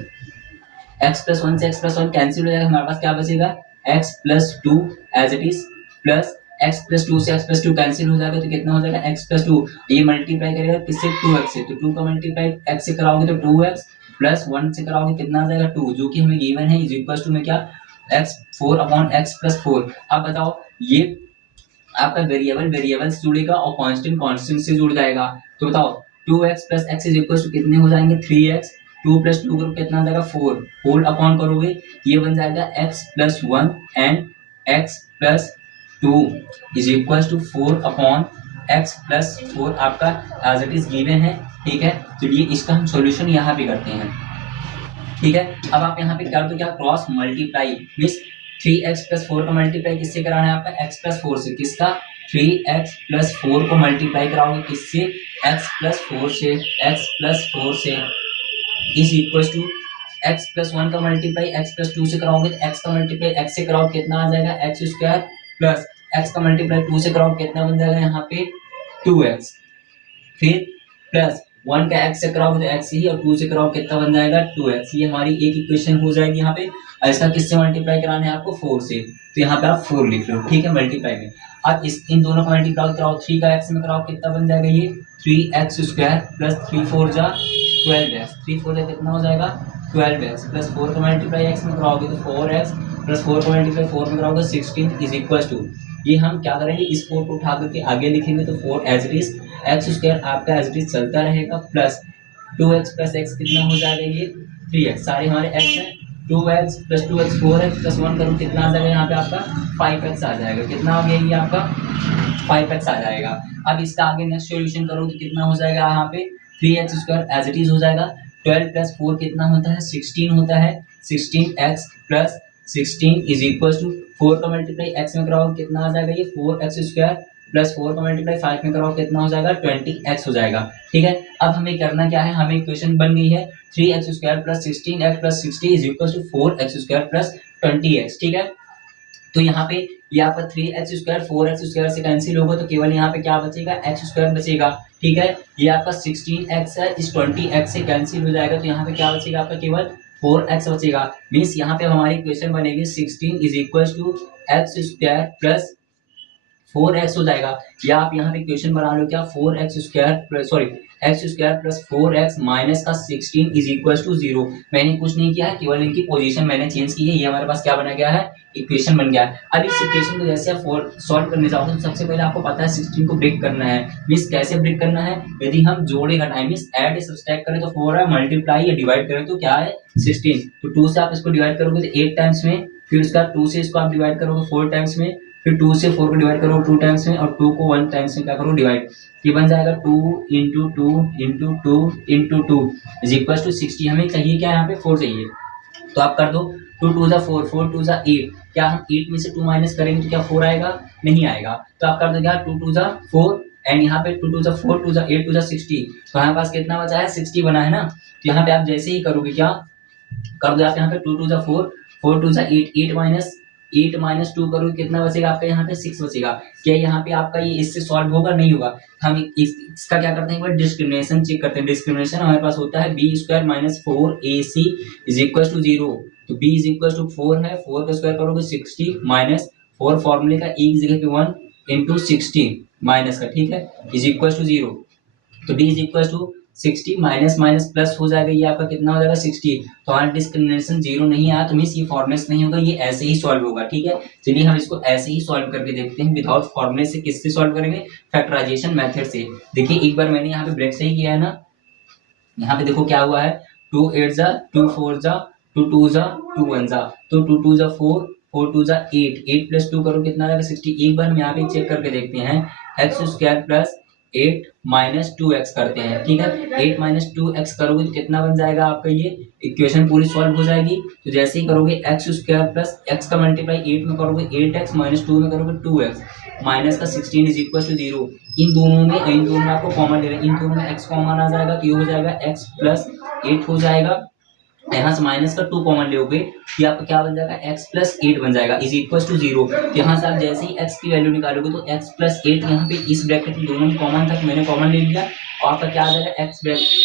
x+1 से x+1 कैंसिल हो जाएगा, हमारे पास क्या बचेगा, x+2 as it is, plus x+2 से x+2 कैंसिल हो जाएगा तो कितना हो जाएगा, x+2। ये मल्टीप्लाई करेगा किससे, 2x से, तो 2 का मल्टीप्लाई x से कराओगे तो 2x, प्लस 1 से कराओगे कितना आ जाएगा 2, जो कि हमें गिवन है, इज इक्वल टू में क्या, x 4/x+4। अब बताओ ये आपका वेरिएबल वेरिएबल से जुड़ेगा और कांस्टेंट कांस्टेंट से जुड़ जाएगा। तो बताओ 2x plus x is equal to कितने हो जाएंगे, 3x, 2 प्लस 2 करो कितना आ जाएगा 4, होल अपॉन करोगे ये बन जाएगा x+1 and x+2 is equal to 4/x+4 आपका एज इट इज गिवन है, ठीक है। चलिए इसका हम सॉल्यूशन यहाँ पे करते हैं, ठीक है। अब आप यहाँ पे कर दो क्या, क्रॉस मल्टीप्लाई, मीन्स 3x+4 का मल्टीप्लाई किससे कराना है आपका, x+4 से। किसका, 3x+4 को मल्टीप्लाई कराओगे किससे, x+4 से, x+4 से इज इक्वल टू x+1 का मल्टीप्लाई x+2 से कराओगे तो x का मल्टीप्लाई x से कराओ कितना आ जाएगा, x² प्लस x का मल्टीप्लाई 2 से कराओ कितना बन जाएगा यहाँ पे 2x, फिर प्लस 1 का x से कराओगे तो x ही, और 2 से कराओ कितना बन जाएगा 2x। ये हमारी एक इक्वेशन हो जाएगी यहाँ पे। ऐसा किससे मल्टीप्लाई कराना है आपको, 4 से, तो यहाँ पे आप 4 लिख लो, ठीक है, मल्टीप्लाई में। अब इस इन दोनों का मल्टीप्लाई कराओ, 3 का x में कराओ कितना बन जाएगा ये 3x² प्लस 3 4 जा 12x, 3 4 जा कितना हो जाएगा 12x, प्लस 4 का मल्टीप्लाई x में कराओगे तो 4x, प्लस 4 का मल्टीप्लाई 4 में कराओगे 16 इज इक्वल टू, ये हम क्या करेंगे, इस 4 को उठा करके आगे लिखेंगे तो 4 एज इट इज, x² आपका एज इट इज चलता रहेगा, प्लस 2x प्लस x कितना हो जाएगा ये 3x, सारे हमारे x हैं, 2x plus 2x 4x plus 1 करूँ कितना आ जाएगा यहाँ पे आपका 5x आ जाएगा, कितना आ गया ये आपका 5x आ जाएगा। अब इसका आगे नेक्स्ट सॉल्यूशन करो तो कितना हो जाएगा यहाँ पे 3x² एज इट इज हो जाएगा, 12 प्लस 4 कितना होता है 16 होता है, 16x plus 16 is equal to 4 का मल्टीप्लाई x में कराओ कितना आ जाएगा ये 4x² प्लस 4 का मल्टीप्लाई 5 में कराओ कितना हो जाएगा 20x हो जाएगा, ठीक है। अब हमें करना क्या है, हमें इक्वेशन बन गई है 3x² plus 16x plus 60 is equal to 4x² plus 20x, ठीक है। तो यहाँ पे ये आपका 3x² 4x² से कैंसिल होगा तो केवल यहाँ पे क्या बचेगा x² बचेगा, ठीक है। ये आपका 16x है, इस 20x से कैंसिल हो जाएगा तो यहाँ पे क्या बचेगा आपका केवल 4x बचेगा। मीन्स यहाँ पे हमारी इक्वेशन बनेगी 16 is equal to x² plus 4x हो जाएगा, या आप यहाँ पे इक्वेशन बना लो क्या 4x² plus sorry x² plus 4x minus का 16 इज इक्वल टू 0। मैंने कुछ नहीं किया है, केवल इनकी पोजीशन मैंने चेंज की है, ये हमारे पास क्या बना गया है, इक्वेशन बन गया है। अब इस इक्वेशन को जैसे आप सॉल्व करने जाओगे तो सबसे पहले आपको पता है 16 को ब्रेक करना है। मीन्स कैसे ब्रेक करना है, यदि हम जोड़े घटाएं मीन्स ऐड सब्सट्रैक्ट करें तो 4 है, मल्टीप्लाई या डिवाइड करें तो क्या है 16, तो 2 से आप इसको डिवाइड करोगे तो 8 टाइम्स में, फिर उसका 2 से इसको आप डिवाइड करोगे 4 टाइम्स में, फिर 2 से 4 को डिवाइड करो 2 टाइम्स में, और 2 को 1 टाइम्स में क्या करो डिवाइड, ये बन जाएगा 2 into 2 into 2 into 2 is equal to 60। हमें चाहिए क्या यहाँ पे 4 चाहिए, तो आप कर दो 2 2 जा 4 4 2 जा 8, क्या हम 8 में से 2 माइनस करेंगे तो क्या 4 आएगा, नहीं आएगा, तो आप कर दो क्या 2 2 जा 4 एंड यहाँ पे 2 2 जा 4 2 जा 8 2 जा 60, तो हमारे पास कितना बचा है 60 बना है ना। तो यहाँ पे आप जैसे ही करोगे क्या कर दो आप यहाँ पे 2 2 जा 4 4 2 जा 8 8 माइनस 2 करोगे कितना बचेगा आपका यहाँ पे 6 बचेगा। क्या यहाँ पे आपका ये इससे सॉल्व होगा, नहीं होगा। हम इसका क्या करते हैं, एक बार डिस्क्रिमिनेशन चेक करते हैं। डिस्क्रिमिनेशन हमारे पास होता है b² minus 4ac is equal to 0, तो b इज इक्वल टू 4 है, 4 का स्क्वायर करोगे 60 माइनस 4 फॉर्मूले का e की जगह पे 1 इंटू 60 माइनस का, ठीक है, इज इक्वल टू 0, तो d is equal to 60 minus minus plus हो जाएगा, ये आपका कितना हो जाएगा 60। तो हमारा डिस्क्रिमिनेशन 0 नहीं आया, तो मीन्स ये फॉर्मूले नहीं होगा, ये ऐसे ही सॉल्व होगा। ठीक है, चलिए हम इसको ऐसे ही सॉल्व करके देखते हैं विदाउट फॉर्मूले से। किससे सॉल्व करेंगे? फैक्टराइजेशन मेथड से। देखिए एक बार मैंने यहाँ पे ब्रेक सही किया है ना, यहाँ पे देखो क्या हुआ है, 2 8 जा 2 4 जा 2 2 जा 2 1 जा, तो 2 2 जा 4 4 2 जा 8 8 प्लस 2 करो कितना आएगा 60। एक बार हम यहाँ पे चेक करके देखते हैं, x square plus 8 minus 2x करते हैं। ठीक है, 8 माइनस 2x करोगे तो कितना बन जाएगा आपका, ये इक्वेशन पूरी सॉल्व हो जाएगी। तो जैसे ही करोगे एक्स स्क्वायर प्लस एक्स का मल्टीप्लाई 8 में करोगे 8x माइनस 2 में करोगे 2x माइनस का 16 इज इक्वल टू 0। इन दोनों में आपको कॉमन ले रहे हैं, इन दोनों में x कॉमन आ जाएगा तो ये हो जाएगा x प्लस 8 हो जाएगा। यहाँ से माइनस का 2 कॉमन लोगे कि आपका क्या बन जाएगा, x प्लस 8 बन जाएगा इज इक्वल टू 0। यहाँ से आप जैसे ही x की वैल्यू निकालोगे तो x प्लस 8 यहाँ पे इस ब्रैकेट में दोनों में कॉमन था, तो मैंने कॉमन ले लिया और आपका क्या आ जाएगा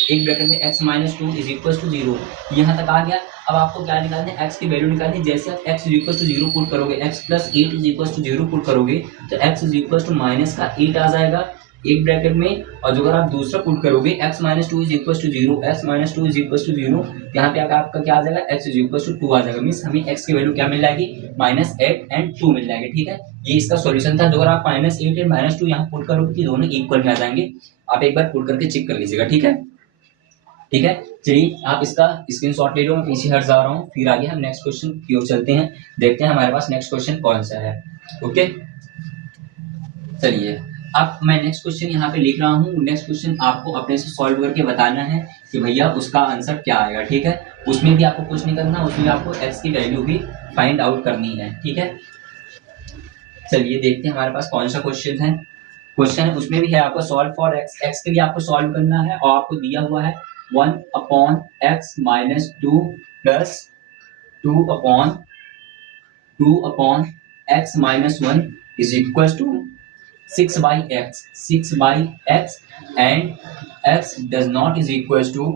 एक ब्रैकेट में x minus 2 is equal to 0। यहाँ तक आ गया। अब आपको क्या निकालना है, x की वैल्यू निकालनी है। जैसे आप x is equal to 0 put करोगे, x plus 8 is equal to 0 put करोगे तो x is equal to minus का 8 आ जाएगा एक ब्रैकेट में। और जो अगर आप दूसरा पुट करोगे x minus 2 is equal to 0, x minus 2 is equal to 0, यहाँ पे आपका क्या आ जाएगा, x इज इक्वल टू 2 आ जाएगा। मीन्स हमें x की वैल्यू क्या मिल जाएगी, माइनस 8 एंड 2 मिल जाएगी। ठीक है, ये इसका सॉल्यूशन था। जो अगर आप माइनस 8 एंड माइनस 2 यहाँ पुट करोगे कि दोनों इक्वल में आ जाएंगे, आप एक बार पुट करके चेक कर लीजिएगा। ठीक है, ठीक है, चलिए आप इसका स्क्रीनशॉट ले लो, मैं पीछे हट जा रहा हूँ। फिर आगे हम नेक्स्ट क्वेश्चन की ओर चलते हैं, देखते हैं हमारे पास नेक्स्ट क्वेश्चन कौन सा है। ओके, चलिए अब मैं नेक्स्ट क्वेश्चन यहाँ पे लिख रहा हूँ। नेक्स्ट क्वेश्चन आपको अपने से सॉल्व करके बताना है कि भैया उसका आंसर क्या आएगा। ठीक है, उसमें भी आपको कुछ नहीं करना, उसमें आपको x की वैल्यू भी फाइंड आउट करनी है। ठीक है, चलिए देखते हैं हमारे पास कौन सा क्वेश्चन है। क्वेश्चन है उसमें भी है आपको सॉल्व फॉर x, x के लिए आपको सॉल्व करना है और आपको दिया हुआ है 1 upon x minus 2 plus 2 upon x minus 1 is equal to 6 by x and x does not is equals to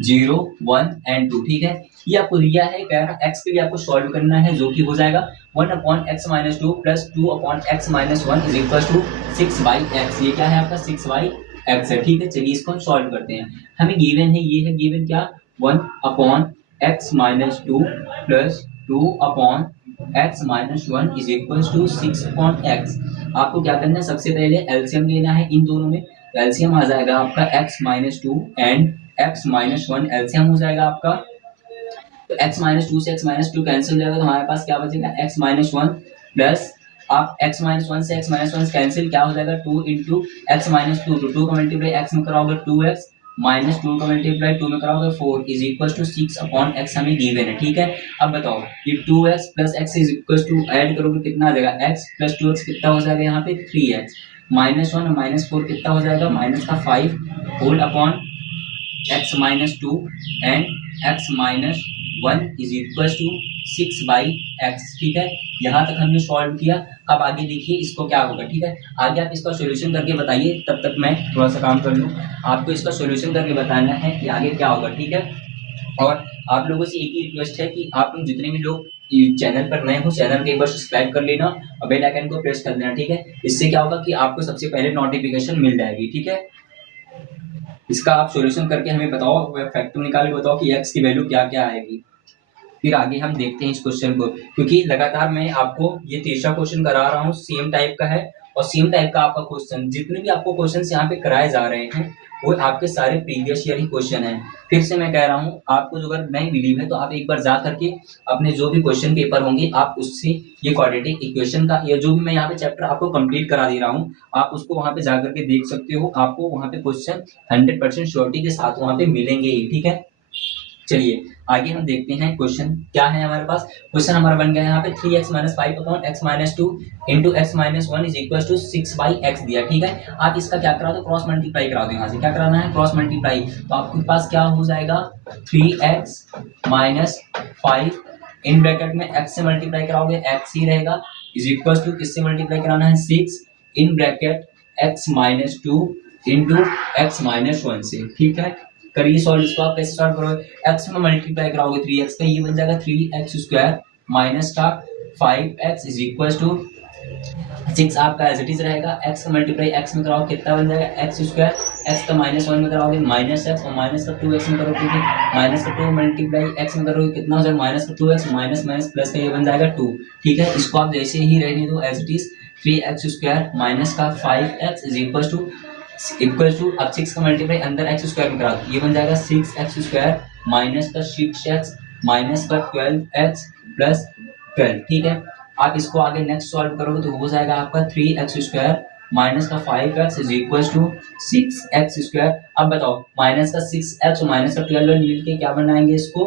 0 1 and 2। ठीक है, ये आपको दिया है, कह रहा x के लिए आपको सॉल्व करना है, जो कि हो जाएगा 1 upon x minus 2 plus 2 upon x minus 1 is equal to 6 by x। ये क्या है आपका 6 by x है। ठीक है, चलिए इसको हम सॉल्व करते हैं। हमें गिवन है, ये है गिवन क्या, 1 upon x minus 2 plus 2 upon x minus 1 is equal to 6 upon x। आपको क्या करना है, सबसे पहले एलसीएम लेना है इन दोनों में। एलसीएम आ जाएगा आपका x minus 2 and x minus 1, LCM हो जाएगा आपका। तो x माइनस 2 से x माइनस 2 कैंसिल हो जाएगा, तो हमारे पास क्या बचेगा x माइनस 1 प्लस आप x माइनस 1 से x माइनस 1 कैंसिल, क्या हो जाएगा 2 इंटू एक्स माइनस 2, तो 2 का मल्टीप्लाई x में कराओगे 2x माइनस 2 का मल्टीप्लाई 2 में कराओगे 4 is equal to 6 upon x हमें गिवन है। ठीक है, अब बताओ ये 2x plus x is equal to add करोगे कितना आ जाएगा, x प्लस 2x कितना हो जाएगा यहाँ पे 3x माइनस 1 माइनस 4 कितना हो जाएगा, माइनस का 5 whole upon x minus 2 and x minus 1 is equal to 6 by x। ठीक है, यहाँ तक हमने सॉल्व किया। अब आगे देखिए इसको क्या होगा। ठीक है, आगे आप इसका सॉल्यूशन करके बताइए, तब तक मैं थोड़ा सा काम कर लूँ। आपको इसका सॉल्यूशन करके बताना है कि आगे क्या होगा। ठीक है, और आप लोगों से एक ही रिक्वेस्ट है कि आप लोग जितने भी लोग चैनल पर नए हो, चैनल को एक बार सब्सक्राइब कर लेना और बेल आइकन को प्रेस कर देना। ठीक है, इससे क्या होगा कि आपको सबसे पहले नोटिफिकेशन मिल जाएगी। ठीक है, इसका आप सॉल्यूशन करके हमें बताओ, फैक्टर निकाल के बताओ कि x की वैल्यू क्या क्या आएगी। फिर आगे हम देखते हैं इस क्वेश्चन को, क्योंकि लगातार मैं आपको ये तीसरा क्वेश्चन करा रहा हूँ, सेम टाइप का है और सेम टाइप का आपका क्वेश्चन, जितने भी आपको क्वेश्चन यहाँ पे कराए जा रहे हैं वो आपके सारे प्रीवियस ईयर ही क्वेश्चन है। फिर से मैं कह रहा हूँ, आपको जो अगर नहीं बिलीव है तो आप एक बार जा करके अपने जो भी क्वेश्चन पेपर होंगे आप उससे ये क्वाड्रेटिक इक्वेशन का या जो भी मैं यहाँ पे चैप्टर आपको कंप्लीट करा दे रहा हूँ, आप उसको वहाँ पे जा करके देख सकते हो। आपको वहाँ पे क्वेश्चन 100% श्योरिटी के साथ वहाँ पे मिलेंगे ही। ठीक है, चलिए आगे हम देखते हैं क्वेश्चन क्या है हमारे पास। क्वेश्चन हमारा बन गया यहाँ पे 3x minus 5 upon x minus 2 into x minus 1 is equal to 6 by x दिया। ठीक है, आप इसका क्या करा दो, क्रॉस मल्टीप्लाई करा दो। यहाँ से क्या कराना है, क्रॉस मल्टीप्लाई। तो आपके पास क्या हो जाएगा 3x माइनस 5 इन ब्रैकेट में x से मल्टीप्लाई कराओगे x ही रहेगा इज इक्वल टू किससे मल्टीप्लाई कराना है 6 in bracket x minus 2 into x minus 1 से। ठीक है, करिए सॉल्व। इसको आप कैसे सॉल्व करोगे, x में मल्टीप्लाई कराओगे 3x का, ये बन जाएगा 3x स्क्वायर माइनस का 5x इज इक्वल टू 6 आपका एज इट इज रहेगा, x का मल्टीप्लाई x में कराओ कितना बन जाएगा एक्स स्क्वायर, x का -1 में कराओगे -x और माइनस का 2x में करोगे माइनस का 2 मल्टीप्लाई x में करोगे कितना हो जाएगा माइनस का 2x माइनस माइनस प्लस का ये बन जाएगा 2। ठीक है, इसको आप जैसे ही रहने दो as it is 3x square minus का 5x इज इक्वल टू अब 6 का मल्टीप्लाई अंदर x स्क्वायर में करा दो, ये बन जाएगा 6x स्क्वायर माइनस का 6x माइनस का 12x प्लस 12। ठीक है, आप इसको आगे नेक्स्ट सॉल्व करोगे तो हो जाएगा आपका 3x स्क्वायर माइनस का 5x is equal to 6x square. अब बताओ माइनस का 6x और माइनस का 12 मिलके क्या बनाएंगे इसको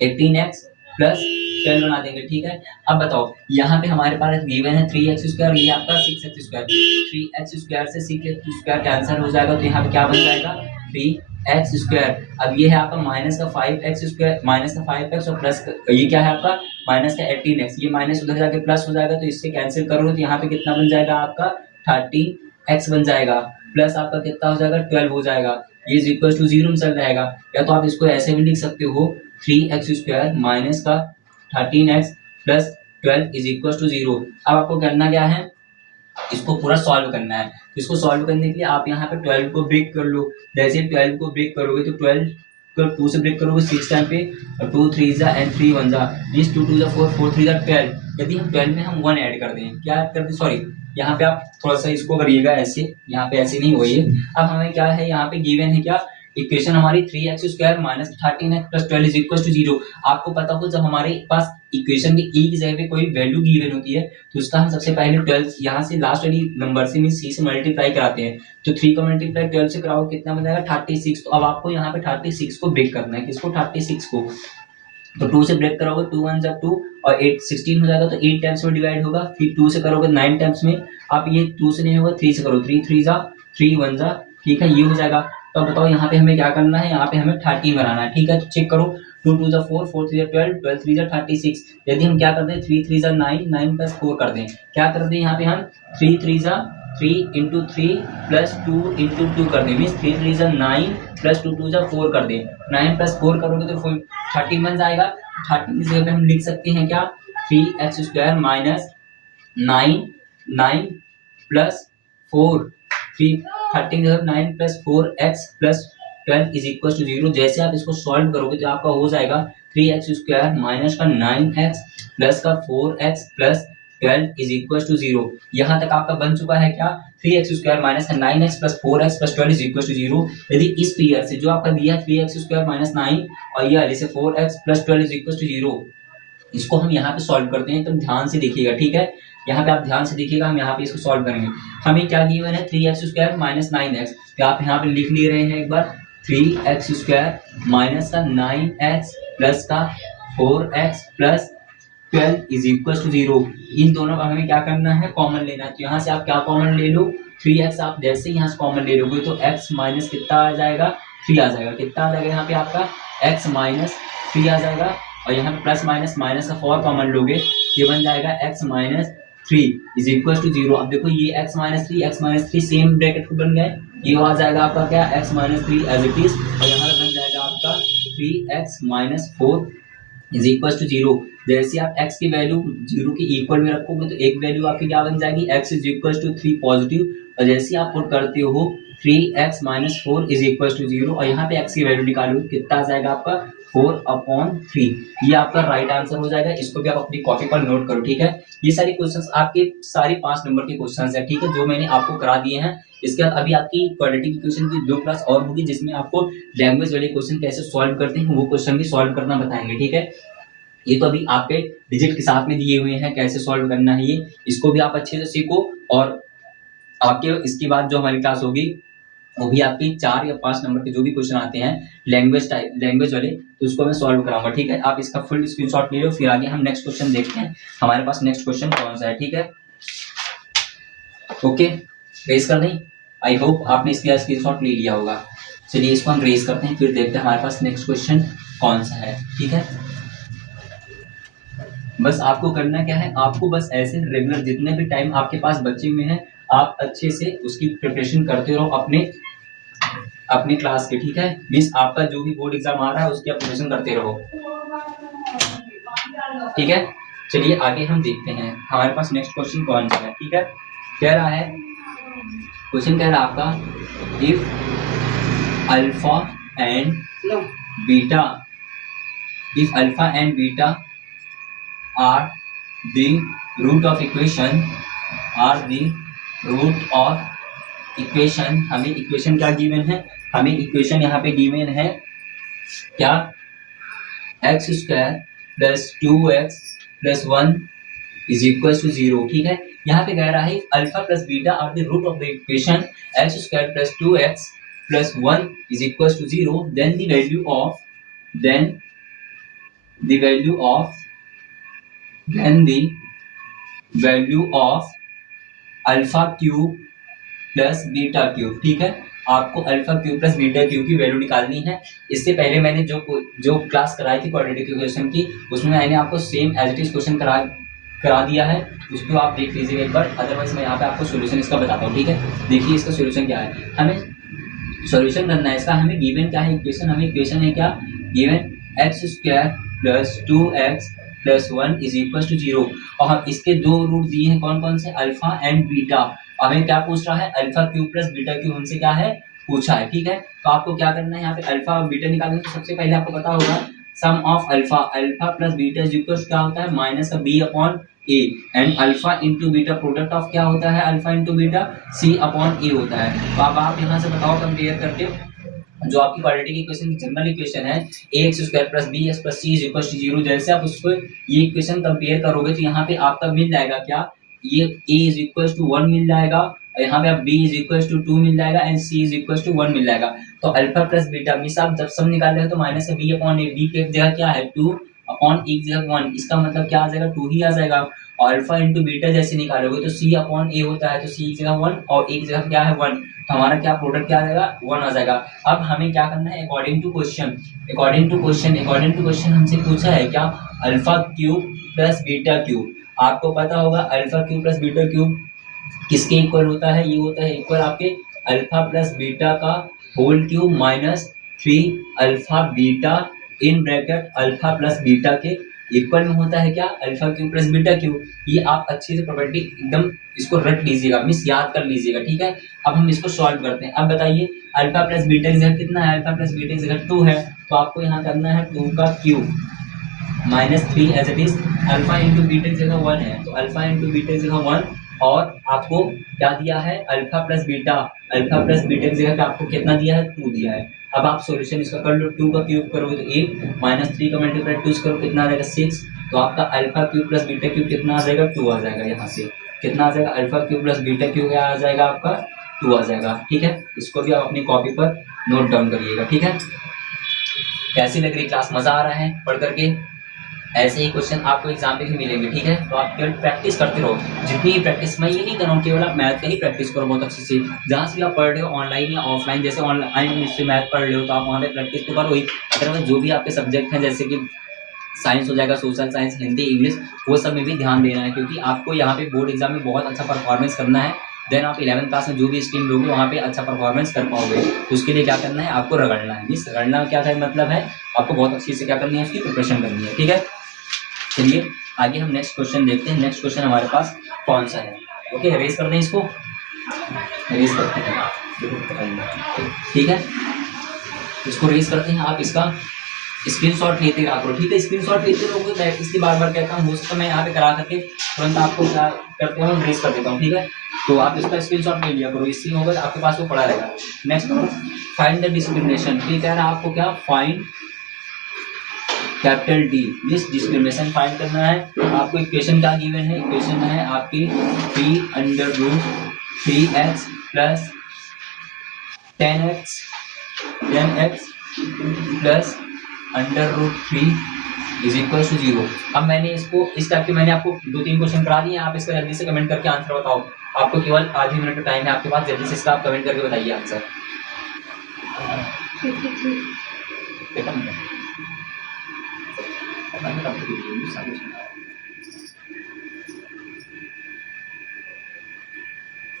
18x प्लस 12 बना देंगे। ठीक है, अब बताओ यहाँ पे हमारे पास गिवन है 3x स्क्वायर, ये आपका 6x स्क्वायर, 3x स्क्वायर से 6x स्क्वायर कैंसिल हो जाएगा तो यहाँ पे क्या बन जाएगा 3x स्क्वायर। अब ये है आपका माइनस का 5x स्क्वायर माइनस का 5x और प्लस ये क्या है आपका माइनस का 18x, ये माइनस उधर जाके प्लस हो जाएगा तो इससे कैंसिल करोगे तो यहाँ पे कितना बन जाएगा आपका 13x बन जाएगा प्लस आपका कितना हो जाएगा 12 हो जाएगा, ये इज इक्वल टू 0 में चल जाएगा। या तो आप इसको ऐसे भी लिख सकते हो 3x स्क्वायर माइनस का 13x plus 12 is equal to 0। अब आपको करना क्या है, इसको पूरा सॉल्व करना है। तो इसको सॉल्व करने के लिए आप यहाँ पे 12 को ब्रेक कर लो, जैसे 12 को ब्रेक करोगे तो 12 को 2 से ब्रेक करोगे 6 टाइम पे और 2 3 जा एंड 3 1 जा मींस 2 2 जा 4 4 3 जा 12। यदि हम 12 में हम 1 ऐड कर दें, क्या ऐड कर दें सॉरी यहाँ पे आप थोड़ा सा इसको करिएगा ऐसे, यहाँ पे ऐसे नहीं होइए। अब हमें क्या है यहाँ पे गिवन है क्या इक्वेशन हमारी 3x square minus 13x plus 12 is equal to 0। आपको पता हो जब हमारे पास इक्वेशन के e की जगह पे कोई वैल्यू गिवन होती है तो उसका हम सबसे पहले 12 यहाँ से लास्ट वाली नंबर से मीन c से मल्टीप्लाई कराते हैं, तो 3 का मल्टीप्लाई 12 से कराओ कितना बन जाएगा 36। तो अब आपको यहाँ पे 36 को ब्रेक करना है, किसको 36 को, तो 2 से ब्रेक करोगे 2 1 जा 2 और 8 16 हो जाएगा तो 8 टाइम्स में डिवाइड होगा, फिर 2 से करोगे 9 टाइम्स में, आप ये 2 से नहीं होगा 3 से करो 3 3 जा 3 1 जा। ठीक है, ये हो जाएगा। तो अब बताओ यहाँ पे हमें क्या करना है, यहाँ पे हमें 13 बनाना है। ठीक है, तो चेक करो 2 2 जा 4 4 3 जा 12 12 3 जा 36। यदि हम क्या कर दें 3 3 जा 9 9 प्लस 4 कर दें, क्या कर दें यहाँ पे हम 3 3 जा 3 इंटू 3 प्लस 2 इंटू 2 कर दें, मीन्स 3 3 जा 9 प्लस 2 2 जा 4 कर दें, 9 प्लस 4 करोगे तो 13 बन जाएगा। 13 की जगह पे हम लिख सकते हैं क्या 3x स्क्वायर माइनस 9 9 प्लस 4 3 13 की जगह 9 plus 4x plus 12 is equal to 0। जैसे आप इसको सॉल्व करोगे तो आपका हो जाएगा 3x स्क्वायर माइनस का 9x प्लस का 4x plus 12 is equal to 0। यहाँ तक आपका बन चुका है क्या 3x स्क्वायर माइनस का 9x plus 4x plus 12 is equal to 0। यदि इस पीरियड से जो आपका दिया 3x स्क्वायर माइनस 9 और ये वाले से 4x plus 12 is equal to 0, इसको हम यहाँ पे सॉल्व करते हैं, तो ध्यान से देखिएगा। ठीक है, यहाँ पे आप ध्यान से देखिएगा, हम यहाँ पे इसको सॉल्व करेंगे। हमें क्या गिवन है 3x स्क्वायर माइनस 9x, तो आप यहाँ पे लिख ले रहे हैं एक बार 3x स्क्वायर माइनस का 9x प्लस का 4x plus 12 is equal to 0। इन दोनों का हमें क्या करना है कॉमन लेना है, तो यहाँ से आप क्या कॉमन ले लो 3x, आप जैसे ही यहाँ से कॉमन ले लोगे तो x माइनस कितना आ जाएगा 3 आ जाएगा, कितना आ जाएगा यहाँ पे आपका x माइनस 3 आ जाएगा और यहाँ पे प्लस माइनस माइनस का 4 कॉमन लोगे, ये बन जाएगा x minus 3 is equal to 0। अब देखो ये x माइनस 3 सेम ब्रैकेट को बन गए, ये आ जाएगा आपका क्या x minus 3 as it is और यहाँ पे बन जाएगा आपका 3x minus 4 is equal to 0। जैसे आप x की वैल्यू 0 के इक्वल में रखोगे तो एक वैल्यू आपकी क्या बन जाएगी x is equal to 3 positive, और जैसे आप पुट करते हो 3x minus 4 is equal to 0 और यहाँ पे x की वैल्यू निकालोगे कितना आ जाएगा आपका 4/3। ये आपका राइट आंसर हो जाएगा, इसको भी आप अपनी कॉपी पर नोट करो। ठीक है, ये सारे क्वेश्चंस आपके सारे 5 नंबर के क्वेश्चंस हैं। ठीक है, जो मैंने आपको करा दिए हैं। इसके बाद अभी आपकी क्वाड्रेटिक इक्वेशन की 2 क्लास और होगी जिसमें आपको लैंग्वेज वाले क्वेश्चन कैसे सॉल्व करते हैं वो क्वेश्चन भी सॉल्व करना बताएंगे। ठीक है, ये तो अभी आपके डिजिट के साथ में दिए हुए हैं कैसे सॉल्व करना है, ये इसको भी आप अच्छे से सीखो और आपके इसके बाद जो हमारी क्लास होगी वो भी आपकी 4 या 5 नंबर के जो भी क्वेश्चन आते हैं लैंग्वेज वाले, तो उसको मैं सॉल्व कराऊंगा। ठीक है, आप इसका फुल स्क्रीनशॉट ले लो, फिर आगे हम नेक्स्ट क्वेश्चन देखते हैं हमारे पास नेक्स्ट क्वेश्चन कौन सा है। ठीक है, ओके रेस कर दें। आई होप आपने इसका स्क्रीनशॉट ले लिया होगा। चलिए इसको हम रेस करते हैं, फिर देखते हैं हमारे पास नेक्स्ट क्वेश्चन कौन सा है। ठीक है, बस आपको करना क्या है, आपको बस ऐसे रेगुलर जितने भी टाइम आपके पास बचे हुए हैं आप अच्छे से उसकी प्रिपरेशन करते रहो अपने क्लास के। ठीक है, मीन्स आपका जो भी बोर्ड एग्जाम आ रहा है उसकी आप प्रिपरेशन करते रहो। ठीक है, चलिए आगे हम देखते हैं हमारे पास नेक्स्ट क्वेश्चन कौन सा है। ठीक है, कह रहा है क्वेश्चन, कह रहा है आपका if alpha and beta, if alpha and beta are the root of equation, are the root of equation, हमें इक्वेशन क्या गिवन है, हमें इक्वेशन यहाँ पे गिवन है क्या, x square plus 2x plus 1 is equal to 0। ठीक है, यहाँ पे कह रहा है alpha plus beta are the root of the equation x square plus 2x plus 1 is equal to 0, then the value of, then the value of, then the value of alpha cube plus beta cube. ठीक है, आपको alpha cube plus beta cube की value निकालनी है। इससे पहले मैंने जो क्लास कराई थी क्वाड्रेटिक इक्वेशन की, उसमें मैंने आपको same as it is question करा दिया है, उसको आप देख लीजिएगा एक बार। अदरवाइज मैं यहाँ पे आपको सोल्यूशन इसका बताता हूँ। ठीक है, देखिए इसका सोल्यूशन क्या है, हमें सोल्यूशन करना है इसका। हमें गिवन क्या है इक्वेशन, हमें इक्वेशन है क्या, given x square plus 2x plus 1 is equal to 0, और हम इसके दो रूट दिए हैं कौन कौन से, अल्फा एंड बीटा। हमें क्या पूछ रहा है, alpha cube plus beta cube हमसे क्या है पूछा है। ठीक है, तो आपको क्या करना है, यहाँ पे अल्फा और बीटा निकालने तो सबसे पहले आपको पता होगा sum of alpha, alpha plus beta is equal क्या होता है, माइनस का B upon A, and alpha into beta product of क्या होता है, alpha into beta C upon A होता है। तो अब आप यहाँ से बताओ कंपेयर करके, जो आपकी क्वाड्रेटिक इक्वेशन की जनरल इक्वेशन है A X square plus B x plus C is equal to 0, जैसे आप उसको ये इक्वेशन कंपेयर करोगे तो यहाँ पे आपका मिल जाएगा क्या, ये ए इज इक्वल टू 1 मिल जाएगा, और यहाँ पे आप बी इज इक्वल टू 2 मिल जाएगा, and c is equal to 1 मिल जाएगा। तो अल्फा प्लस बीटा में आप जब सम निकाल रहे हो तो माइनस है बी अपॉन ए, बी की जगह क्या है 2 अपॉन ए की जगह 1, इसका मतलब क्या आ जाएगा 2 ही आ जाएगा। और अल्फा इंटू बीटा जैसे निकालोगे तो सी अपॉन ए होता है, तो सी की जगह 1 और ए की जगह क्या है 1, तो हमारा क्या प्रोडक्ट क्या आ जाएगा 1 आ जाएगा। अब हमें क्या करना है, according to question, according to question, according to question हमसे पूछा है क्या, alpha cube plus beta cube. आपको पता होगा alpha cube plus beta cube किसके इक्वल होता है, ये होता है इक्वल आपके अल्फा प्लस बीटा का whole cube minus 3 alpha beta in bracket alpha plus beta के इक्वल में होता है क्या, alpha cube plus beta cube. ये आप अच्छे से प्रॉपर्टी एकदम इसको रट लीजिएगा, मिस याद कर लीजिएगा। ठीक है, अब हम इसको सॉल्व करते हैं। अब बताइए अल्फा प्लस बीटा की जगह कितना है, अल्फा प्लस बीटा की जगह 2 है, तो आपको यहाँ करना है 2 का cube minus 3 as it is, alpha into beta की जगह 1 है, तो अल्फा इंटू बीटा की जगह 1, और आपको क्या दिया है alpha plus beta, alpha plus beta की जगह पे आपको कितना दिया है 2 दिया है। अब आप सॉल्यूशन इसका कर लो, 2 का क्यूब करोगे तो 8 माइनस 3 का मल्टीप्लाई 2 करो कितना आ जाएगा 6, तो आपका alpha cube plus beta cube कितना आ जाएगा 2 आ जाएगा। यहाँ से कितना आ जाएगा, alpha cube plus beta cube क्या आ जाएगा आपका 2 आ जाएगा। ठीक है, इसको भी आप अपनी कॉपी पर नोट डाउन करिएगा। ठीक है, कैसी लग रही क्लास, मजा आ रहा है पढ़ करके, ऐसे ही क्वेश्चन आपको एग्जाम में भी मिलेंगे। ठीक है, तो आप केवल प्रैक्टिस करते रहो, जितनी भी प्रैक्टिस, मैं ये नहीं कर रहा हूँ केवल आप मैथ का ही प्रैक्टिस करो बहुत अच्छे से, जहाँ से भी आप पढ़ रहे हो ऑनलाइन या ऑफलाइन, जैसे ऑनलाइन से मैथ पढ़ रहे हो तो आप वहाँ पे प्रैक्टिस तो करो ही। अदरवाइज जो भी आपके सब्जेक्ट हैं जैसे कि साइंस हो जाएगा, सोशल साइंस, हिंदी, इंग्लिश, वो सब में भी ध्यान देना है, क्योंकि आपको यहाँ पे बोर्ड एग्जाम में बहुत अच्छा परफॉर्मेंस करना है। देन आप 11th क्लास में जो भी स्ट्रीम लोगे वहाँ पे अच्छा परफॉर्मेंस कर पाओगे। तो उसके लिए क्या करना है, आपको रगड़ना है। मीन्स रगड़ना क्या है, मतलब है आपको बहुत अच्छी से क्या करनी है, उसकी प्रिपरेशन करनी है। ठीक है, चलिए आगे हम नेक्स्ट क्वेश्चन देखते हैं। नेक्स्ट क्वेश्चन हमारे पास कौन सा है, ओके, रेस कर दें इसको, रेस करते हैं। ठीक है, इसको रेस करते हैं, आप इसका स्क्रीनशॉट लेते रहा करो। ठीक है, स्क्रीनशॉट लेते रहोगे, मैं इसकी बार बार कहता हूँ, हो सकता है मैं यहाँ पे करा करके तुरंत आपको क्या करते हैं, रेस कर देता हूँ। ठीक है, तो आप इसका स्क्रीनशॉट ले लिया करो, इससे होगा आपके पास वो पड़ा रहेगा। नेक्स्ट फाइंड द डिस्क्रिमिनेशन, ठीक है ना, आपको क्या find capital D, this discrimination find करना है। आपको इक्वेशन क्या गिवन है, इक्वेशन है आपकी 3/√3x plus 10x plus √3 is equal to 0। अब मैंने इसको इस टाइप के मैंने आपको 2-3 क्वेश्चन करा दिए, आप इसका जल्दी से कमेंट करके आंसर बताओ। आपको केवल आधे मिनट का टाइम है आपके पास, जल्दी से इसका आप कमेंट करके बताइए आंसर।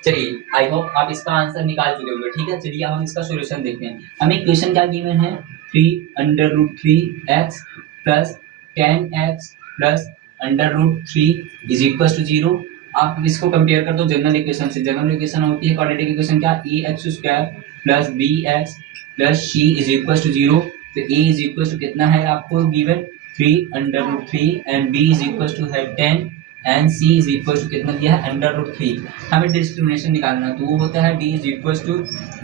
चलिए आई होप आप इसका आंसर निकाल चुके होंगे। ठीक है, चलिए हम इसका सॉल्यूशन देखते हैं। हमें इक्वेशन क्या गिवन है, 3/√3x plus 10x plus √3 is equal to 0। आप इसको कंपेयर कर दो जनरल इक्वेशन से। जनरल इक्वेशन होती है क्वाड्रेटिक इक्वेशन क्या, ax² plus bx plus c is equal to 0। तो a इज इक्वल टू कितना है आपको given 3 and b is equal to है 10 and c is equal to कितना दिया है √3। हमें डिस्क्रिमिनेशन निकालना है तो वो होता है d is equal to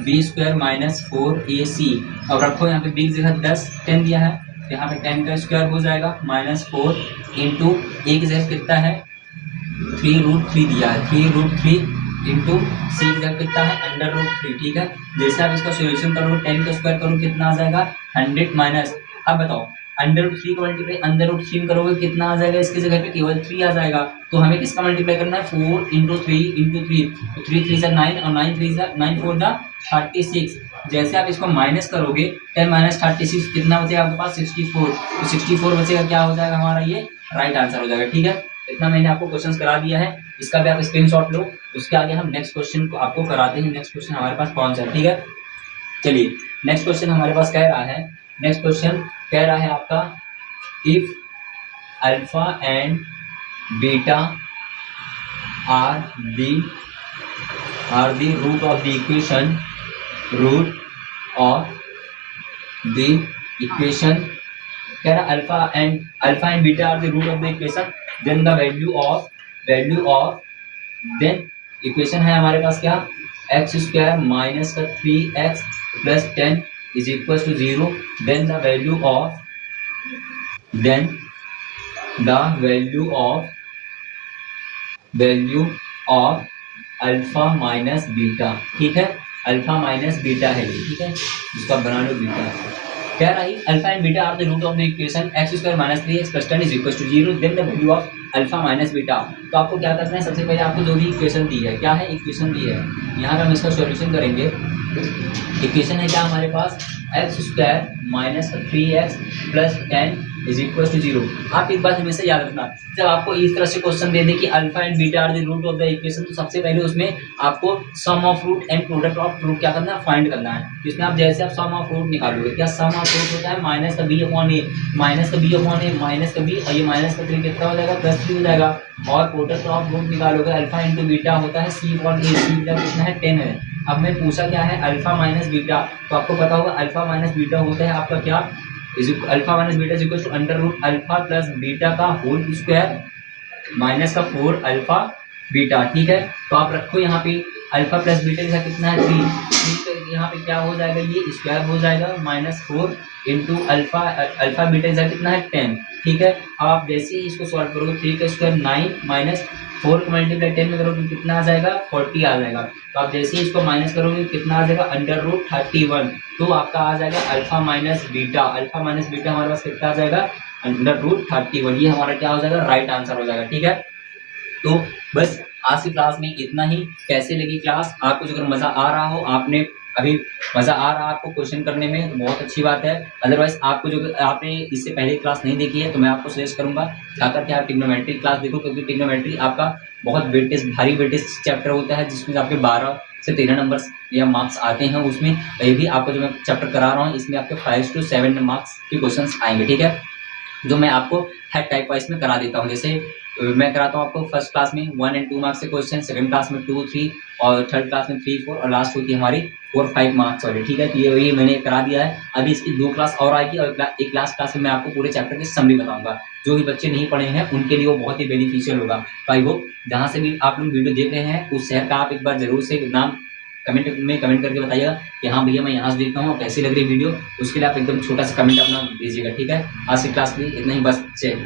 b² minus 4ac। अब रखो यहाँ पे b की जगह 10 दिया है तो यहाँ पे 10 का स्क्वायर हो जाएगा माइनस 4 इंटू a की जगह कितना है 3√3 दिया है 3√3 इंटू सी की जगह कितना है √3। ठीक है, जैसे आप इसका सोल्यूशन करोगे 10 का स्क्वायर करोगे कितना आ जाएगा 100 माइनस। अब बताओ √3 को मल्टीप्लाई √3 करोगे कितना आ जाएगा, इसकी जगह पे केवल 3 आ जाएगा। तो हमें किसका मल्टीप्लाई करना है 4 इंटू 3 तो 3 3 से 9 और 9 3 से 9 4 दा 36। जैसे आप इसको माइनस करोगे 10 माइनस 36 कितना बचेगा आपके पास 64। तो 64 बचेगा, क्या हो जाएगा हमारा ये राइट आंसर हो जाएगा। ठीक है, इतना मैंने आपको क्वेश्चन करा दिया है, इसका भी आप स्क्रीनशॉट लो। उसके आगे हम नेक्स्ट क्वेश्चन को आपको कराते हैं। नेक्स्ट क्वेश्चन हमारे पास कौन सा है, ठीक है। चलिए नेक्स्ट क्वेश्चन हमारे पास कह रहा है, नेक्स्ट क्वेश्चन कह रहा है आपका if alpha and beta are the root of the equation कह रहा alpha and beta are the root of the equation then the value of then equation है हमारे पास क्या x² माइनस का 3x plus 10 is equal to 0। Then the value of alpha minus beta. ठीक है, alpha minus beta है ये, ठीक है, इसका बना लो बीटा। कह रहा है alpha and beta are the root of the equation x² minus 3x plus 10 is equal to 0। Then the value of alpha minus beta. तो आपको क्या करना है, सबसे पहले आपको जो भी इक्वेशन दी है, क्या है इक्वेशन दी है, यहाँ पे हम इसका सॉल्यूशन करेंगे। इक्वेशन है क्या हमारे पास x² minus 3x plus 10 is equal to 0। आप एक बात हमेशा याद रखना, जब आपको इस तरह से क्वेश्चन दे दे कि alpha and beta are the root of the equation, तो सबसे पहले उसमें आपको sum of root and product of root क्या करना है, फाइंड करना है। इसमें आप जैसे आप सम ऑफ रूट निकालोगे, क्या सम ऑफ रूट होता है माइनस का b अपॉन ए माइनस का b और ये माइनस का 3 कितना हो जाएगा +3 हो जाएगा। और प्रोडक्ट ऑफ रूट निकालोगे अल्फा इंटू बीटा होता है c अपॉन ए, c कितना है 10 है। अब मैं पूछा क्या है अल्फा माइनस बीटा, तो आपको पता होगा अल्फा माइनस बीटा होता है आपका क्या alpha minus beta is equal to under root alpha plus beta का होल स्क्वायर माइनस का 4 अल्फा बीटा। ठीक है, तो आप रखो यहाँ पे अल्फा प्लस बीटा जैसा कितना है 3 यहाँ पे क्या हो जाएगा ये स्क्वायर हो जाएगा -4 इंटू अल्फा बीटा जैसा कितना है 10। ठीक है, अब आप जैसे ही इसको सॉल्व करोगे 3 का स्क्वायर 9 माइनस 4 को मल्टीप्लाई 10 में करोगे कितना आ जाएगा 40 आ जाएगा। तो आप जैसे ही इसको माइनस करोगे कितना आ जाएगा √31। तो आपका आ जाएगा अल्फा माइनस बीटा हमारे पास कितना आ जाएगा √31। ये हमारा क्या हो जाएगा राइट आंसर हो जाएगा। ठीक है, तो बस आज की क्लास में इतना ही। कैसे लगी क्लास, आपको जो अगर मज़ा आ रहा हो, आपने अभी मज़ा आ रहा है आपको क्वेश्चन करने में, तो बहुत अच्छी बात है। अदरवाइज आपको जो आपने इससे पहले क्लास नहीं देखी है तो मैं आपको सजेस्ट करूंगा जाकर के आप ट्रिग्नोमेट्री क्लास देखो, क्योंकि ट्रिग्नोमेट्री आपका बहुत भारी वेटेज चैप्टर होता है, जिसमें आपके 12 से 13 नंबर या मार्क्स आते हैं। उसमें ये भी आपको जो मैं चैप्टर करा रहा हूँ इसमें आपके 5 से 7 मार्क्स के क्वेश्चन आएंगे। ठीक है, जो मैं आपको हर टाइप वाइज में करा देता हूँ। जैसे मैं कराता हूँ आपको फर्स्ट क्लास में 1 और 2 मार्क्स के क्वेश्चन, सेकंड क्लास में 2, 3 और थर्ड क्लास में 3, 4 और लास्ट होती है हमारी 4, 5 मार्क्स वाली। ठीक है, तो ये मैंने करा दिया है। अभी इसकी 2 क्लास और आएगी और एक लास्ट क्लास में मैं आपको पूरे चैप्टर की समरी बताऊंगा। जो भी बच्चे नहीं पढ़े हैं उनके लिए वो बहुत ही बेनिफिशियल होगा। तो आई होप जहाँ से भी आप लोग वीडियो देख रहे हैं उस शहर का आप एक बार जरूर से नाम कमेंट करके बताइएगा कि हाँ भैया मैं यहाँ से देखता हूँ, कैसी लग रही वीडियो। उसके लिए आप एकदम छोटा सा कमेंट अपना दीजिएगा। ठीक है, आज की क्लास के लिए इतना ही, बस जय।